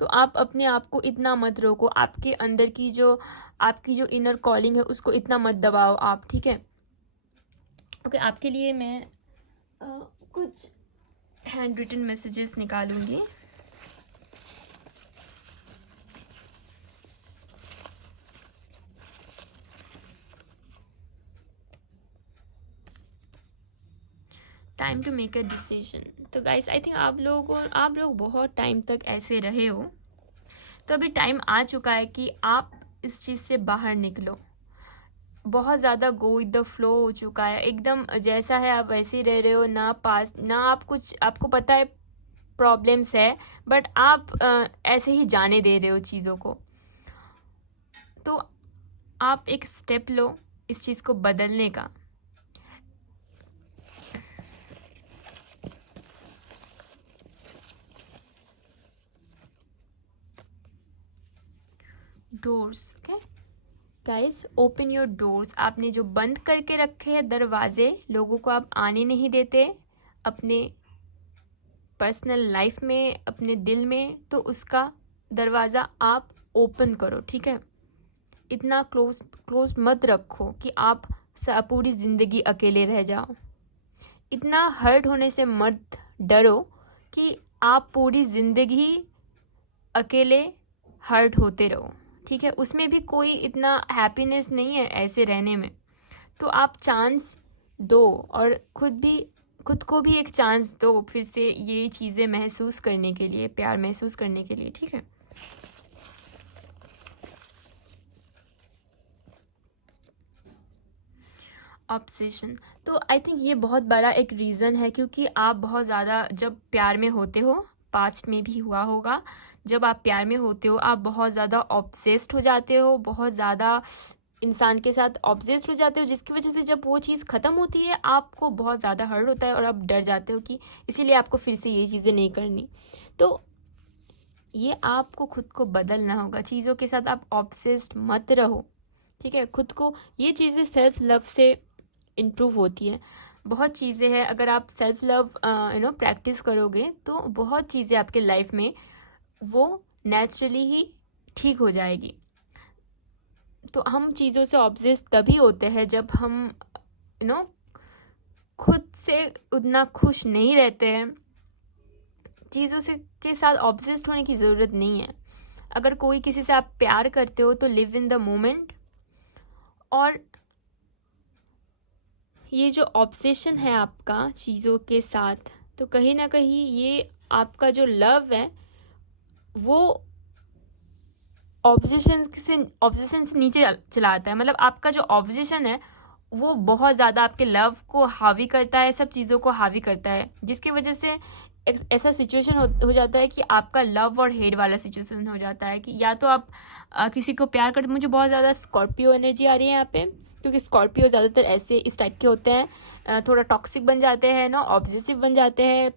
तो आप अपने आप को इतना मत रोको, आपके अंदर की जो आपकी जो इनर कॉलिंग है उसको इतना मत दबाओ आप, ठीक है। ओके, आपके लिए मैं कुछ हैंड रिटन मैसेजेस निकालूंगी। Time to make a decision. तो गाइस, आई थिंक आप लोग बहुत टाइम तक ऐसे रहे हो, तो अभी टाइम आ चुका है कि आप इस चीज़ से बाहर निकलो। बहुत ज़्यादा गो विद द फ्लो हो चुका है, एकदम जैसा है आप वैसे ही रह रहे हो, ना पास ना आप कुछ, आपको पता है प्रॉब्लम्स है, बट आप ऐसे ही जाने दे रहे हो चीज़ों को। तो आप एक स्टेप लो इस चीज़ को बदलने का। Doors, okay guys, open your doors. आपने जो बंद करके रखे हैं दरवाजे, लोगों को आप आने नहीं देते अपने पर्सनल लाइफ में, अपने दिल में, तो उसका दरवाज़ा आप ओपन करो, ठीक है। इतना क्लोज मत रखो कि आप पूरी ज़िंदगी अकेले रह जाओ। इतना हर्ट होने से मत डरो कि आप पूरी ज़िंदगी अकेले हर्ट होते रहो, ठीक है। उसमें भी कोई इतना हैप्पीनेस नहीं है ऐसे रहने में। तो आप चांस दो, और खुद को भी एक चांस दो फिर से ये चीज़ें महसूस करने के लिए, प्यार महसूस करने के लिए, ठीक है। ऑब्सेशन, तो आई थिंक ये बहुत बड़ा एक रीज़न है, क्योंकि आप बहुत ज़्यादा जब प्यार में होते हो, पास्ट में भी हुआ होगा, जब आप प्यार में होते हो आप बहुत ज़्यादा ऑब्सेस्ड हो जाते हो, बहुत ज़्यादा इंसान के साथ ऑब्सेस्ड हो जाते हो, जिसकी वजह से जब वो चीज़ ख़त्म होती है आपको बहुत ज़्यादा हर्ट होता है, और आप डर जाते हो कि इसीलिए आपको फिर से ये चीज़ें नहीं करनी। तो ये आपको खुद को बदलना होगा, चीज़ों के साथ आप ऑब्सेस्ड मत रहो, ठीक है। खुद को, ये चीज़ें सेल्फ लव से इम्प्रूव होती है। बहुत चीज़ें हैं, अगर आप सेल्फ लव प्रैक्टिस करोगे तो बहुत चीज़ें आपके लाइफ में वो नेचुरली ही ठीक हो जाएगी। तो हम चीज़ों से ऑब्सेस्ड तभी होते हैं जब हम खुद से उतना खुश नहीं रहते हैं। चीज़ों से के साथ ऑब्सेस्ड होने की ज़रूरत नहीं है। अगर कोई किसी से आप प्यार करते हो तो लिव इन द मोमेंट। और ये जो ऑब्सेशन है आपका चीज़ों के साथ, तो कहीं ना कहीं ये आपका जो लव है वो ऑब्सेशन से नीचे चलाता है। मतलब आपका जो ऑब्सेशन है वो बहुत ज़्यादा आपके लव को हावी करता है, सब चीज़ों को हावी करता है, जिसकी वजह से ऐसा सिचुएशन हो जाता है कि आपका लव और हेट वाला सिचुएशन हो जाता है, कि या तो आप किसी को प्यार करते। मुझे बहुत ज़्यादा स्कॉर्पियो एनर्जी आ रही है यहाँ पे, क्योंकि स्कॉर्पियो ज़्यादातर ऐसे इस टाइप के होते हैं, थोड़ा टॉक्सिक बन जाते हैं ना, ऑब्सेसिव बन जाते हैं,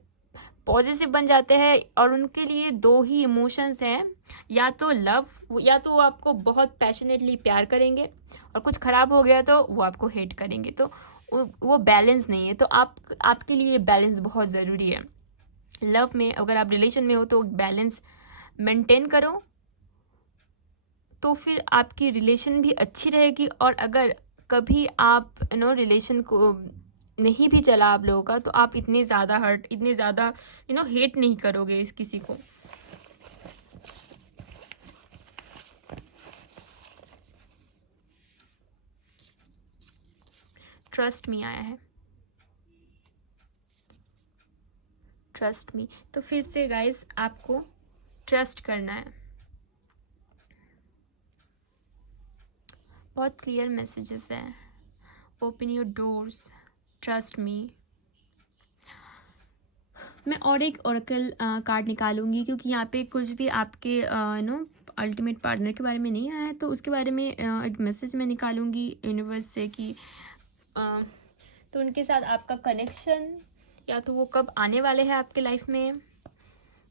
पॉजिटिव बन जाते हैं और उनके लिए दो ही इमोशंस हैं, या तो लव, या तो वो आपको बहुत पैशनेटली प्यार करेंगे और कुछ खराब हो गया तो वो आपको हेट करेंगे। तो वो बैलेंस नहीं है। तो आपके लिए बैलेंस बहुत ज़रूरी है। लव में अगर आप रिलेशन में हो तो बैलेंस मेंटेन करो, तो फिर आपकी रिलेशन भी अच्छी रहेगी। और अगर कभी आप रिलेशन को नहीं भी चला आप लोगों का, तो आप इतने ज़्यादा हर्ट, इतने ज़्यादा हेट नहीं करोगे इस किसी को। ट्रस्ट मी आया है, ट्रस्ट मी। तो फिर से गाइस आपको ट्रस्ट करना है। बहुत क्लियर मैसेजेस है। Open your doors, trust me. मैं और एक ओरेकल कार्ड निकालूंगी, क्योंकि यहाँ पे कुछ भी आपके अल्टीमेट पार्टनर के बारे में नहीं आया है, तो उसके बारे में एक मैसेज मैं निकालूंगी यूनिवर्स से कि तो उनके साथ आपका कनेक्शन, या तो वो कब आने वाले हैं आपके लाइफ में,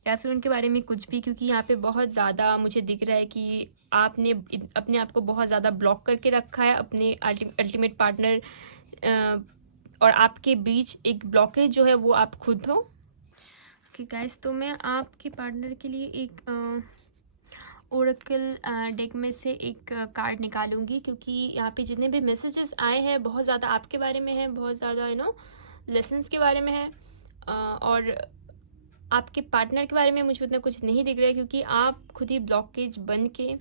या फिर उनके बारे में कुछ भी। क्योंकि यहाँ पे बहुत ज़्यादा मुझे दिख रहा है कि आपने अपने आप को बहुत ज़्यादा ब्लॉक करके रखा है अपने अल्टीमेट पार्टनर और आपके बीच एक ब्लॉकेज जो है वो आप खुद हो। ओके गाइस, तो मैं आपके पार्टनर के लिए एक ओरेकल डेक में से एक कार्ड निकालूंगी, क्योंकि यहाँ पे जितने भी मैसेजेस आए हैं बहुत ज़्यादा आपके बारे में है, बहुत ज़्यादा लेसन्स के बारे में है, और आपके पार्टनर के बारे में मुझे उतना कुछ नहीं दिख रहा है, क्योंकि आप खुद ही ब्लॉकेज बन के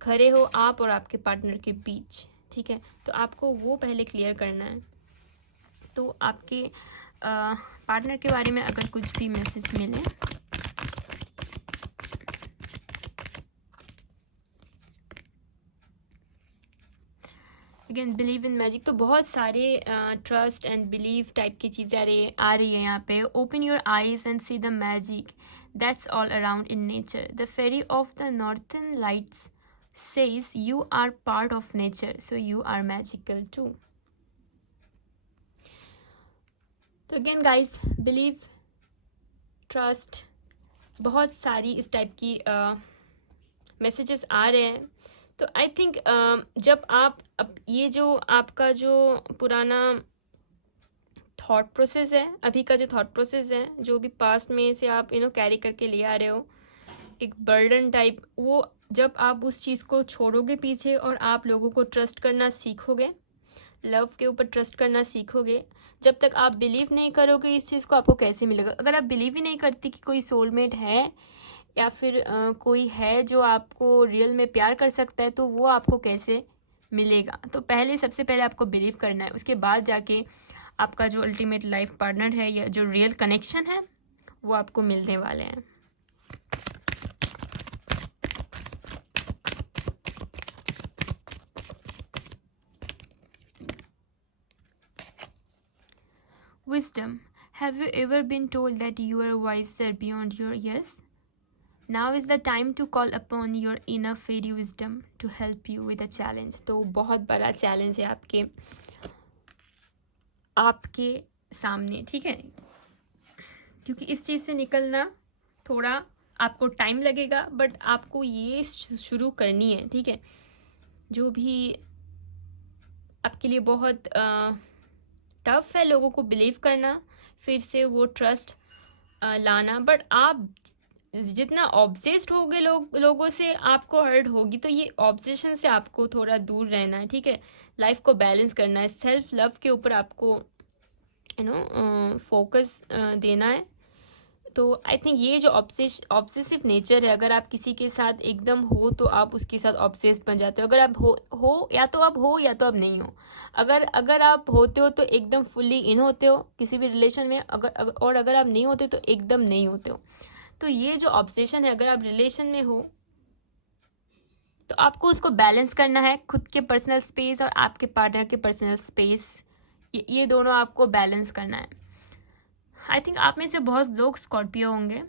खड़े हो, आप और आपके पार्टनर के बीच। ठीक है, तो आपको वो पहले क्लियर करना है। तो आपके पार्टनर के बारे में अगर कुछ भी मैसेज मिले, अगेन बिलीव इन मैजिक। तो बहुत सारे ट्रस्ट एंड बिलीव टाइप की चीज़ें आ रही है यहाँ पे। Open your eyes and see the magic that's all around in nature. The fairy of the northern lights says you are part of nature, so you are magical too. तो again guys, believe, trust, बहुत सारी इस type की messages आ रहे हैं। तो I think जब आप ये जो आपका जो पुराना थॉट प्रोसेस है, अभी का जो थॉट प्रोसेस है, जो भी पास्ट में से आप कैरी करके ले आ रहे हो, एक बर्डन टाइप, वो जब आप उस चीज़ को छोड़ोगे पीछे और आप लोगों को ट्रस्ट करना सीखोगे, लव के ऊपर ट्रस्ट करना सीखोगे। जब तक आप बिलीव नहीं करोगे इस चीज़ को, आपको कैसे मिलेगा? अगर आप बिलीव ही नहीं करती कि कोई सोलमेट है या फिर कोई है जो आपको रियल में प्यार कर सकता है, तो वो आपको कैसे मिलेगा? तो पहले, सबसे पहले आपको बिलीव करना है, उसके बाद जाके आपका जो अल्टीमेट लाइफ पार्टनर है या जो रियल कनेक्शन है वो आपको मिलने वाले हैं। Wisdom. Have you ever been told that you are wiser beyond your years? Now is the time to call upon your inner fairy wisdom to help you with a challenge. तो बहुत बड़ा challenge है आपके सामने, ठीक है? क्योंकि इस चीज़ से निकलना थोड़ा आपको टाइम लगेगा, बट आपको ये शुरू करनी है, ठीक है? जो भी आपके लिए बहुत टफ है लोगों को बिलीव करना, फिर से वो ट्रस्ट लाना, बट आप जितना ऑब्सेस्ड होगे लोगों से, आपको हर्ट होगी। तो ये ऑब्सेशन से आपको थोड़ा दूर रहना है, ठीक है? लाइफ को बैलेंस करना है, सेल्फ लव के ऊपर आपको फोकस देना है। तो आई थिंक ये जो ऑब्सेसिव नेचर है, अगर आप किसी के साथ एकदम हो तो आप उसके साथ ऑब्सेस्ड बन जाते हो। अगर आप हो या तो आप हो या तो आप नहीं हो। अगर आप होते हो तो एकदम फुल्ली इन होते हो किसी भी रिलेशन में, अगर आप नहीं होते तो एकदम नहीं होते हो। तो ये जो ऑब्सेशन है, अगर आप रिलेशन में हो तो आपको उसको बैलेंस करना है, खुद के पर्सनल स्पेस और आपके पार्टनर के पर्सनल स्पेस, ये दोनों आपको बैलेंस करना है। आई थिंक आप में से बहुत लोग स्कॉर्पियो होंगे।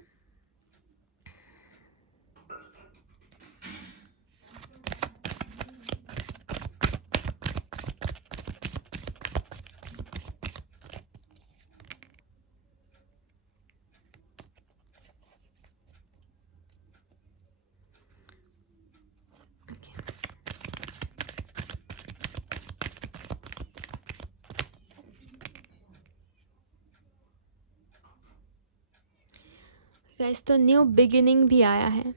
गाइस, तो न्यू बिगिनिंग भी आया है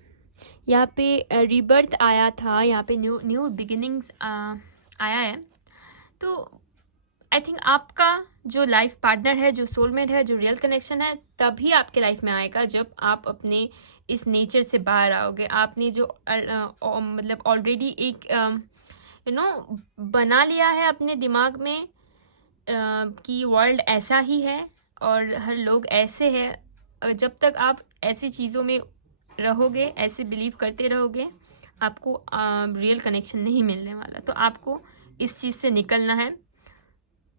यहाँ पे, रीबर्थ आया था यहाँ पे, न्यू न्यू बिगिनिंग्स आया है। तो आई थिंक आपका जो लाइफ पार्टनर है, जो सोलमेट है, जो रियल कनेक्शन है, तभी आपके लाइफ में आएगा जब आप अपने इस नेचर से बाहर आओगे। आपने जो मतलब ऑलरेडी एक बना लिया है अपने दिमाग में कि वर्ल्ड ऐसा ही है और हर लोग ऐसे हैं, जब तक आप ऐसी चीज़ों में रहोगे, ऐसे बिलीव करते रहोगे, आपको रियल कनेक्शन नहीं मिलने वाला। तो आपको इस चीज़ से निकलना है,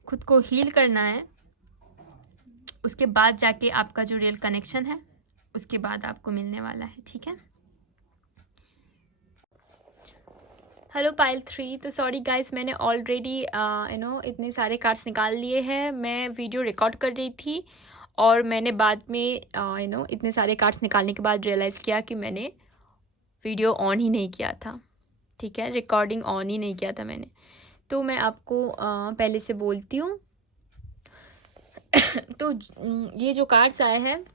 खुद को हील करना है, उसके बाद जाके आपका जो रियल कनेक्शन है उसके बाद आपको मिलने वाला है। ठीक है। Hello pile 3। तो सॉरी गाइस, मैंने ऑलरेडी इतने सारे कार्ड्स निकाल लिए हैं। मैं वीडियो रिकॉर्ड कर रही थी और मैंने बाद में इतने सारे कार्ड्स निकालने के बाद रियलाइज़ किया कि मैंने वीडियो ऑन ही नहीं किया था। ठीक है, रिकॉर्डिंग ऑन ही नहीं किया था मैंने। तो मैं आपको पहले से बोलती हूँ। तो ये जो कार्ड्स आए हैं,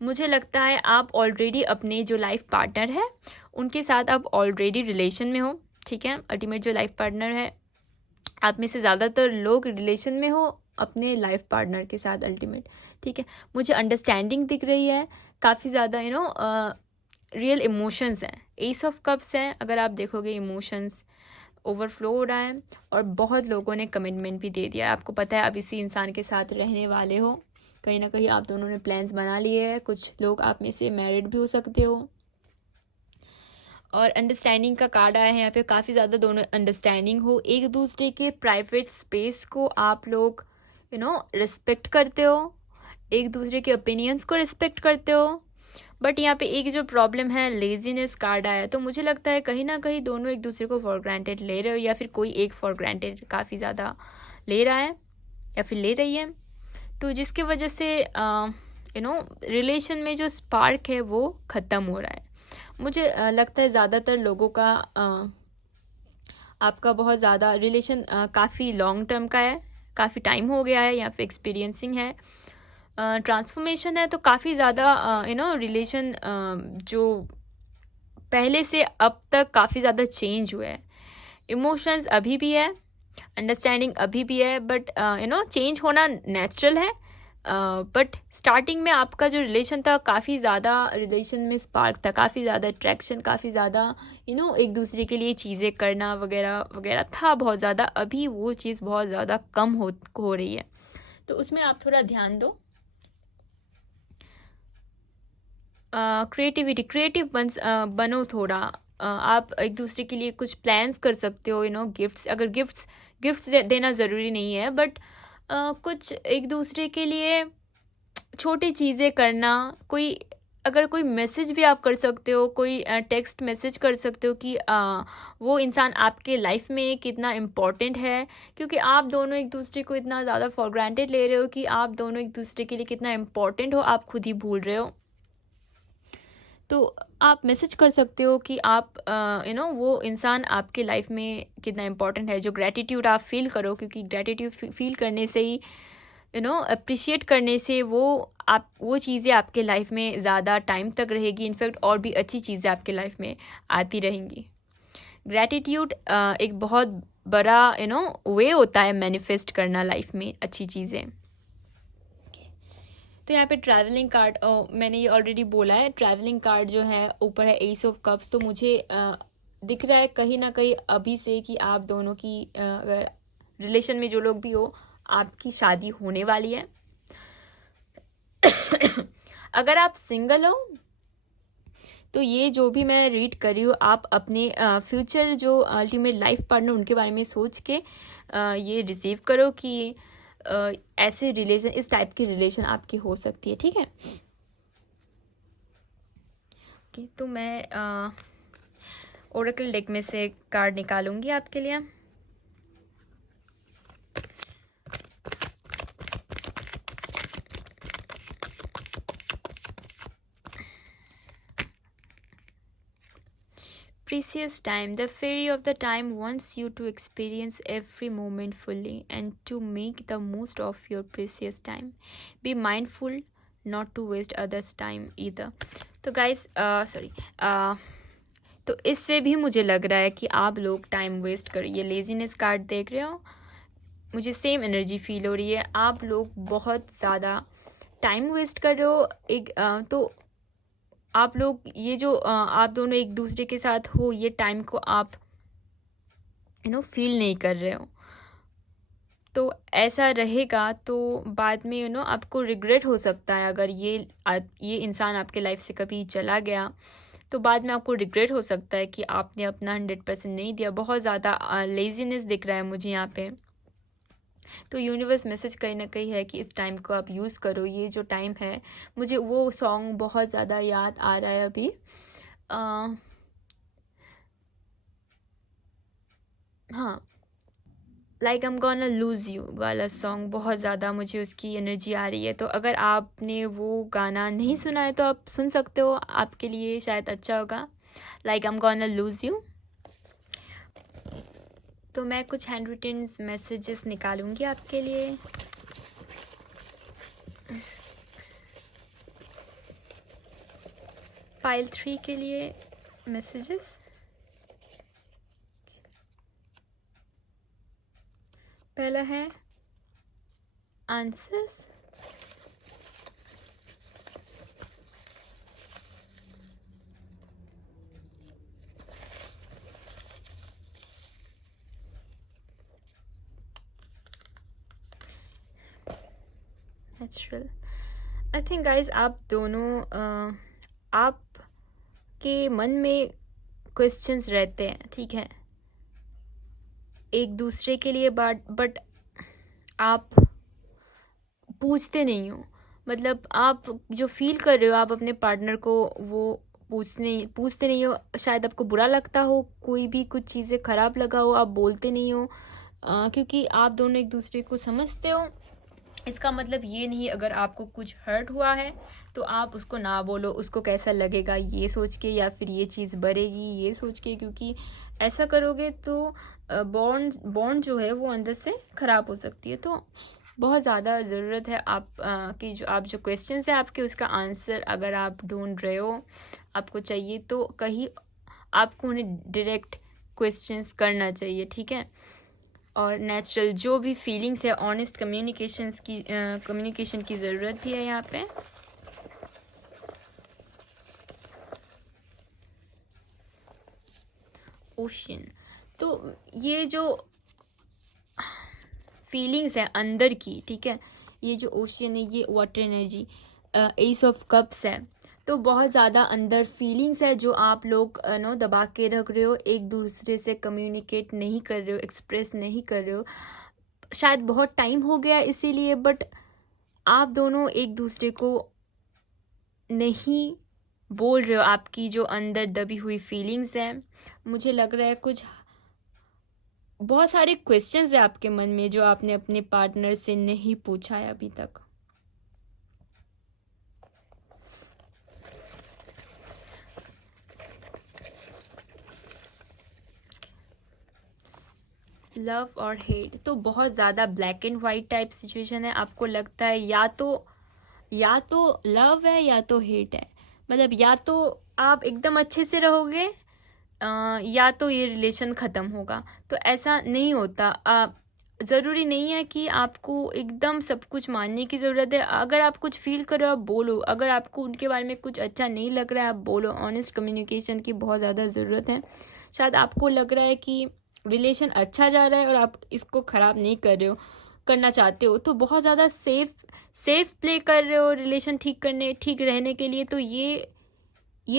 मुझे लगता है आप ऑलरेडी अपने जो लाइफ पार्टनर है उनके साथ आप ऑलरेडी रिलेशन में हो। ठीक है, अल्टीमेट जो लाइफ पार्टनर है, आप में से ज़्यादातर लोग रिलेशन में हो अपने लाइफ पार्टनर के साथ अल्टीमेट। ठीक है, मुझे अंडरस्टैंडिंग दिख रही है, काफ़ी ज़्यादा रियल इमोशंस हैं, एस ऑफ कप्स हैं। अगर आप देखोगे इमोशंस ओवरफ्लो हो रहा है और बहुत लोगों ने कमिटमेंट भी दे दिया है। आपको पता है आप इसी इंसान के साथ रहने वाले हो, कहीं ना कहीं आप दोनों ने प्लान्स बना लिए हैं। कुछ लोग आप में से मैरिड भी हो सकते हो। और अंडरस्टैंडिंग का कार्ड आया है यहाँ पे, काफ़ी ज़्यादा दोनों अंडरस्टैंडिंग हो, एक दूसरे के प्राइवेट स्पेस को आप लोग रिस्पेक्ट करते हो, एक दूसरे के ओपिनियंस को रिस्पेक्ट करते हो। बट यहाँ पे एक जो प्रॉब्लम है, लेजीनेस कार्ड आया, तो मुझे लगता है कहीं ना कहीं दोनों एक दूसरे को फॉर ग्रांटेड ले रहे हो, या फिर कोई एक फॉर ग्रांटेड काफ़ी ज़्यादा ले रहा है या फिर ले रही है। तो जिसकी वजह से रिलेशन में जो स्पार्क है वो ख़त्म हो रहा है। मुझे लगता है ज़्यादातर लोगों का आपका बहुत ज़्यादा रिलेशन काफ़ी लॉन्ग टर्म का है, काफ़ी टाइम हो गया है, या फिर एक्सपीरियंसिंग है, ट्रांसफॉर्मेशन है। तो काफ़ी ज़्यादा रिलेशन जो पहले से अब तक काफ़ी ज़्यादा चेंज हुआ है। इमोशंस अभी भी है, अंडरस्टैंडिंग अभी भी है, बट चेंज होना नेचुरल है। बट स्टार्टिंग में आपका जो रिलेशन था, काफ़ी ज़्यादा रिलेशन में स्पार्क था, काफ़ी ज़्यादा अट्रैक्शन, काफ़ी ज़्यादा एक दूसरे के लिए चीज़ें करना वगैरह वगैरह था बहुत ज़्यादा। अभी वो चीज़ बहुत ज़्यादा कम हो रही है, तो उसमें आप थोड़ा ध्यान दो। क्रिएटिव बनो थोड़ा। आप एक दूसरे के लिए कुछ प्लान्स कर सकते हो, गिफ्ट्स, अगर गिफ्ट्स देना ज़रूरी नहीं है, बट कुछ एक दूसरे के लिए छोटी चीज़ें करना, अगर कोई मैसेज भी आप कर सकते हो, कोई टेक्स्ट मैसेज कर सकते हो कि वो इंसान आपके लाइफ में कितना इम्पोर्टेंट है, क्योंकि आप दोनों एक दूसरे को इतना ज़्यादा फॉर ग्रांटेड ले रहे हो कि आप दोनों एक दूसरे के लिए कितना इम्पोर्टेंट हो, आप खुद ही भूल रहे हो। तो आप मैसेज कर सकते हो कि आप वो इंसान आपके लाइफ में कितना इम्पोर्टेंट है, जो ग्रैटिट्यूड आप फील करो, क्योंकि ग्रैटिट्यूड फील करने से ही अप्रिशिएट करने से वो चीज़ें आपके लाइफ में ज़्यादा टाइम तक रहेगी, इनफैक्ट और भी अच्छी चीज़ें आपके लाइफ में आती रहेंगी। ग्रैटिट्यूड एक बहुत बड़ा वे होता है मैनिफेस्ट करना लाइफ में अच्छी चीज़ें। तो यहाँ पे ट्रैवलिंग कार्ड, मैंने ये ऑलरेडी बोला है, ट्रैवलिंग कार्ड जो है ऊपर है एस ऑफ कप्स। तो मुझे दिख रहा है कहीं ना कहीं अभी से कि आप दोनों की अगर रिलेशन में जो लोग भी हो, आपकी शादी होने वाली है। अगर आप सिंगल हो तो ये जो भी मैं रीड कर रही हूँ, आप अपने फ्यूचर जो अल्टीमेट लाइफ पार्टनर उनके बारे में सोच के ये रिसीव करो कि ऐसे रिलेशन, इस टाइप की रिलेशन आपकी हो सकती है। ठीक है, ओके। तो मैं ओरेकल डेक में से कार्ड निकालूंगी आपके लिए। Precious time. The fairy of the time wants you to experience every moment fully and to make the most of your precious time. Be mindful, not to waste others time either. तो guys तो इससे भी मुझे लग रहा है कि आप लोग टाइम वेस्ट कर, ये लेजीनेस कार्ड देख रहे हो, मुझे सेम एनर्जी फील हो रही है। आप लोग बहुत ज़्यादा टाइम वेस्ट कर रहे हो। तो आप लोग ये जो आप दोनों एक दूसरे के साथ हो, ये टाइम को आप फील नहीं कर रहे हो। तो ऐसा रहेगा तो बाद में आपको रिग्रेट हो सकता है। अगर ये इंसान आपके लाइफ से कभी चला गया तो बाद में आपको रिग्रेट हो सकता है कि आपने अपना 100% नहीं दिया। बहुत ज़्यादा लेजीनेस दिख रहा है मुझे यहाँ पे। तो यूनिवर्स मैसेज कहीं ना कहीं है कि इस टाइम को आप यूज़ करो। ये जो टाइम है, मुझे वो सॉन्ग बहुत ज़्यादा याद आ रहा है अभी। हाँ, like I am gonna loose you वाला सॉन्ग, बहुत ज़्यादा मुझे उसकी एनर्जी आ रही है। तो अगर आपने वो गाना नहीं सुना है तो आप सुन सकते हो, आपके लिए शायद अच्छा होगा। Like I am gonna loose you. तो मैं कुछ हैंड रिटन मैसेजेस निकालूंगी आपके लिए। फाइल 3 के लिए मैसेजेस। पहला है answers, natural. I think guys आप दोनों आप के मन में क्वेश्चंस रहते हैं, ठीक है, एक दूसरे के लिए, बट आप पूछते नहीं हो। मतलब आप जो फील कर रहे हो आप अपने पार्टनर को वो पूछते नहीं हो। शायद आपको बुरा लगता हो, कोई भी कुछ चीज़ें खराब लगा हो, आप बोलते नहीं हो। क्योंकि आप दोनों एक दूसरे को समझते हो। इसका मतलब ये नहीं अगर आपको कुछ हर्ट हुआ है तो आप उसको ना बोलो, उसको कैसा लगेगा ये सोच के, या फिर ये चीज़ बढ़ेगी ये सोच के, क्योंकि ऐसा करोगे तो बॉन्ड जो है वो अंदर से ख़राब हो सकती है। तो बहुत ज़्यादा ज़रूरत है कि जो क्वेश्चंस है आपके, उसका आंसर अगर आप ढूंढ रहे हो, आपको चाहिए, तो कहीं आपको उन्हें डायरेक्ट क्वेश्चंस करना चाहिए, ठीक है। और नेचुरल जो भी फीलिंग्स है, ऑनेस्ट कम्युनिकेशन की ज़रूरत भी है यहाँ पे। ओशन, तो ये जो फीलिंग्स है अंदर की, ठीक है, ये जो ओशन है, ये water energy, S of cups है। तो बहुत ज़्यादा अंदर फीलिंग्स है जो आप लोग दबा के रख रहे हो, एक दूसरे से कम्युनिकेट नहीं कर रहे हो, एक्सप्रेस नहीं कर रहे हो। शायद बहुत टाइम हो गया इसीलिए, बट आप दोनों एक दूसरे को नहीं बोल रहे हो आपकी जो अंदर दबी हुई फीलिंग्स है। मुझे लग रहा है कुछ बहुत सारे क्वेश्चंस है आपके मन में जो आपने अपने पार्टनर से नहीं पूछा है अभी तक। लव और हेट, तो बहुत ज़्यादा black and white type situation है। आपको लगता है या तो लव है या तो हेट है। मतलब या तो आप एकदम अच्छे से रहोगे, या तो ये रिलेशन ख़त्म होगा। तो ऐसा नहीं होता। ज़रूरी नहीं है कि आपको एकदम सब कुछ मानने की ज़रूरत है। अगर आप कुछ फील करो आप बोलो, अगर आपको उनके बारे में कुछ अच्छा नहीं लग रहा है आप बोलो। ऑनेस्ट कम्युनिकेशन की बहुत ज़्यादा ज़रूरत है। शायद आपको लग रहा है कि रिलेशन अच्छा जा रहा है और आप इसको ख़राब नहीं कर रहे हो, करना चाहते हो, तो बहुत ज़्यादा सेफ प्ले कर रहे हो रिलेशन ठीक रहने के लिए। तो ये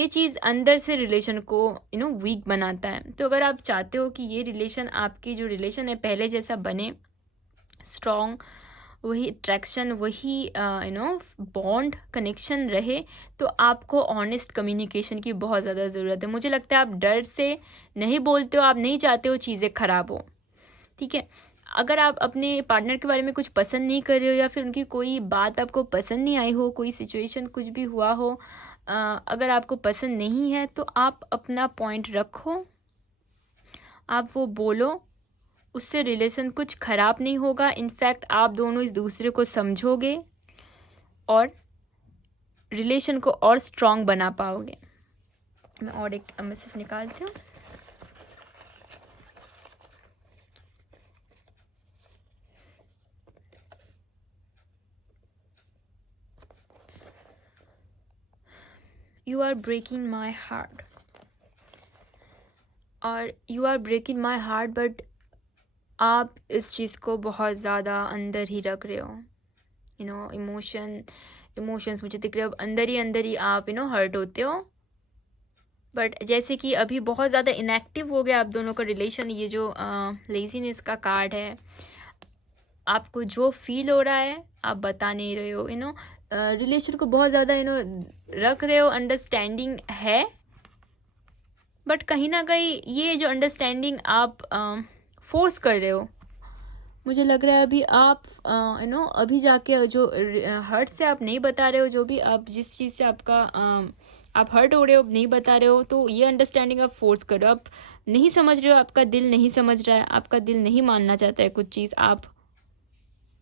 चीज़ अंदर से रिलेशन को वीक बनाता है। तो अगर आप चाहते हो कि ये रिलेशन, आपकी जो रिलेशन है पहले जैसा बने, स्ट्रॉन्ग, वही अट्रैक्शन, वही बॉन्ड कनेक्शन रहे, तो आपको ऑनेस्ट कम्युनिकेशन की बहुत ज़्यादा ज़रूरत है। मुझे लगता है आप डर से नहीं बोलते हो, आप नहीं चाहते हो चीज़ें ख़राब हो, ठीक है। अगर आप अपने पार्टनर के बारे में कुछ पसंद नहीं कर रहे हो, या फिर उनकी कोई बात आपको पसंद नहीं आई हो, कोई सिचुएशन कुछ भी हुआ हो, अगर आपको पसंद नहीं है तो आप अपना पॉइंट रखो, आप वो बोलो। उससे रिलेशन कुछ ख़राब नहीं होगा। इनफैक्ट आप दोनों इस दूसरे को समझोगे और रिलेशन को और स्ट्रॉन्ग बना पाओगे। मैं और एक मैसेज निकालती हूँ। You are breaking my heart, और you are breaking my heart, but आप इस चीज़ को बहुत ज़्यादा अंदर ही रख रहे हो। इमोशंस मुझे दिख रहे हो, अंदर ही आप हर्ट होते हो। बट जैसे कि अभी बहुत ज़्यादा इनएक्टिव हो गया आप दोनों का रिलेशन। ये जो लेजीनेस का कार्ड है, आपको जो फील हो रहा है आप बता नहीं रहे हो। रिलेशन को बहुत ज़्यादा रख रहे हो, अंडरस्टैंडिंग है, बट कहीं ना कहीं ये जो अंडरस्टैंडिंग आप फोर्स कर रहे हो, मुझे लग रहा है अभी आप अभी जाके जो हर्ट से आप नहीं बता रहे हो, जो भी आप जिस चीज़ से आपका आप हर्ट हो रहे हो नहीं बता रहे हो, तो ये अंडरस्टैंडिंग आप फोर्स कर रहे हो। आप नहीं समझ रहे हो, आपका दिल नहीं समझ रहा है, आपका दिल नहीं मानना चाहता है कुछ चीज़, आप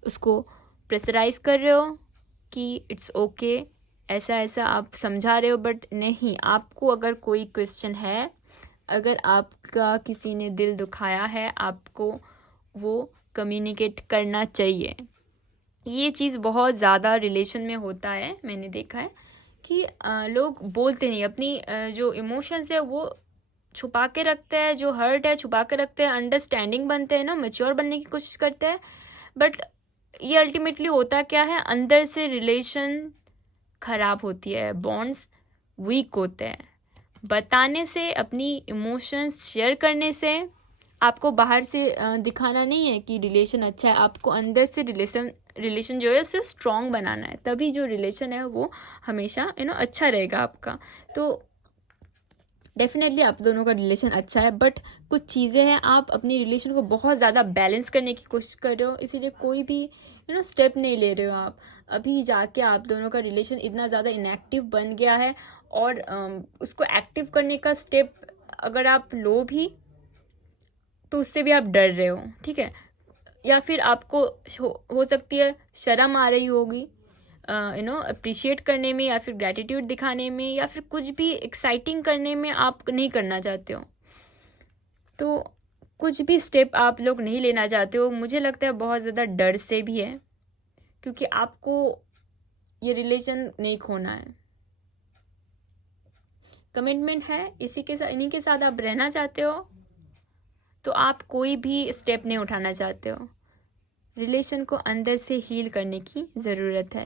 उसको प्रेशराइज कर रहे हो कि इट्स ओके, ऐसा ऐसा आप समझा रहे हो। बट नहीं, आपको अगर कोई क्वेश्चन है, अगर आपका किसी ने दिल दुखाया है, आपको वो कम्युनिकेट करना चाहिए। ये चीज़ बहुत ज़्यादा रिलेशन में होता है, मैंने देखा है कि लोग बोलते नहीं, अपनी जो इमोशंस है वो छुपा के रखते हैं, जो हर्ट है छुपा के रखते हैं, अंडरस्टैंडिंग बनते हैं मैच्योर बनने की कोशिश करते हैं। बट ये अल्टीमेटली होता क्या है, अंदर से रिलेशन खराब होती है, बॉन्ड्स वीक होते हैं। बताने से, अपनी इमोशंस शेयर करने से आपको बाहर से दिखाना नहीं है कि रिलेशन अच्छा है, आपको अंदर से रिलेशन जो है उसे स्ट्रॉन्ग बनाना है, तभी जो रिलेशन है वो हमेशा अच्छा रहेगा आपका। तो डेफिनेटली आप दोनों का रिलेशन अच्छा है, बट कुछ चीज़ें हैं, आप अपनी रिलेशन को बहुत ज़्यादा बैलेंस करने की कोशिश कर रहे हो, इसीलिए कोई भी स्टेप नहीं ले रहे हो आप। अभी जाके आप दोनों का रिलेशन इतना ज़्यादा इनएक्टिव बन गया है, और उसको एक्टिव करने का स्टेप अगर आप लो भी, तो उससे भी आप डर रहे हो, ठीक है। या फिर आपको हो सकती है शर्म आ रही होगी अप्रिशिएट करने में, या फिर ग्रैटिट्यूड दिखाने में, या फिर कुछ भी एक्साइटिंग करने में आप नहीं करना चाहते हो। तो कुछ भी स्टेप आप लोग नहीं लेना चाहते हो, मुझे लगता है बहुत ज़्यादा डर से भी है, क्योंकि आपको ये रिलेशन नहीं खोना है। कमिटमेंट है, इन्हीं के साथ आप रहना चाहते हो, तो आप कोई भी स्टेप नहीं उठाना चाहते हो। रिलेशन को अंदर से हील करने की ज़रूरत है।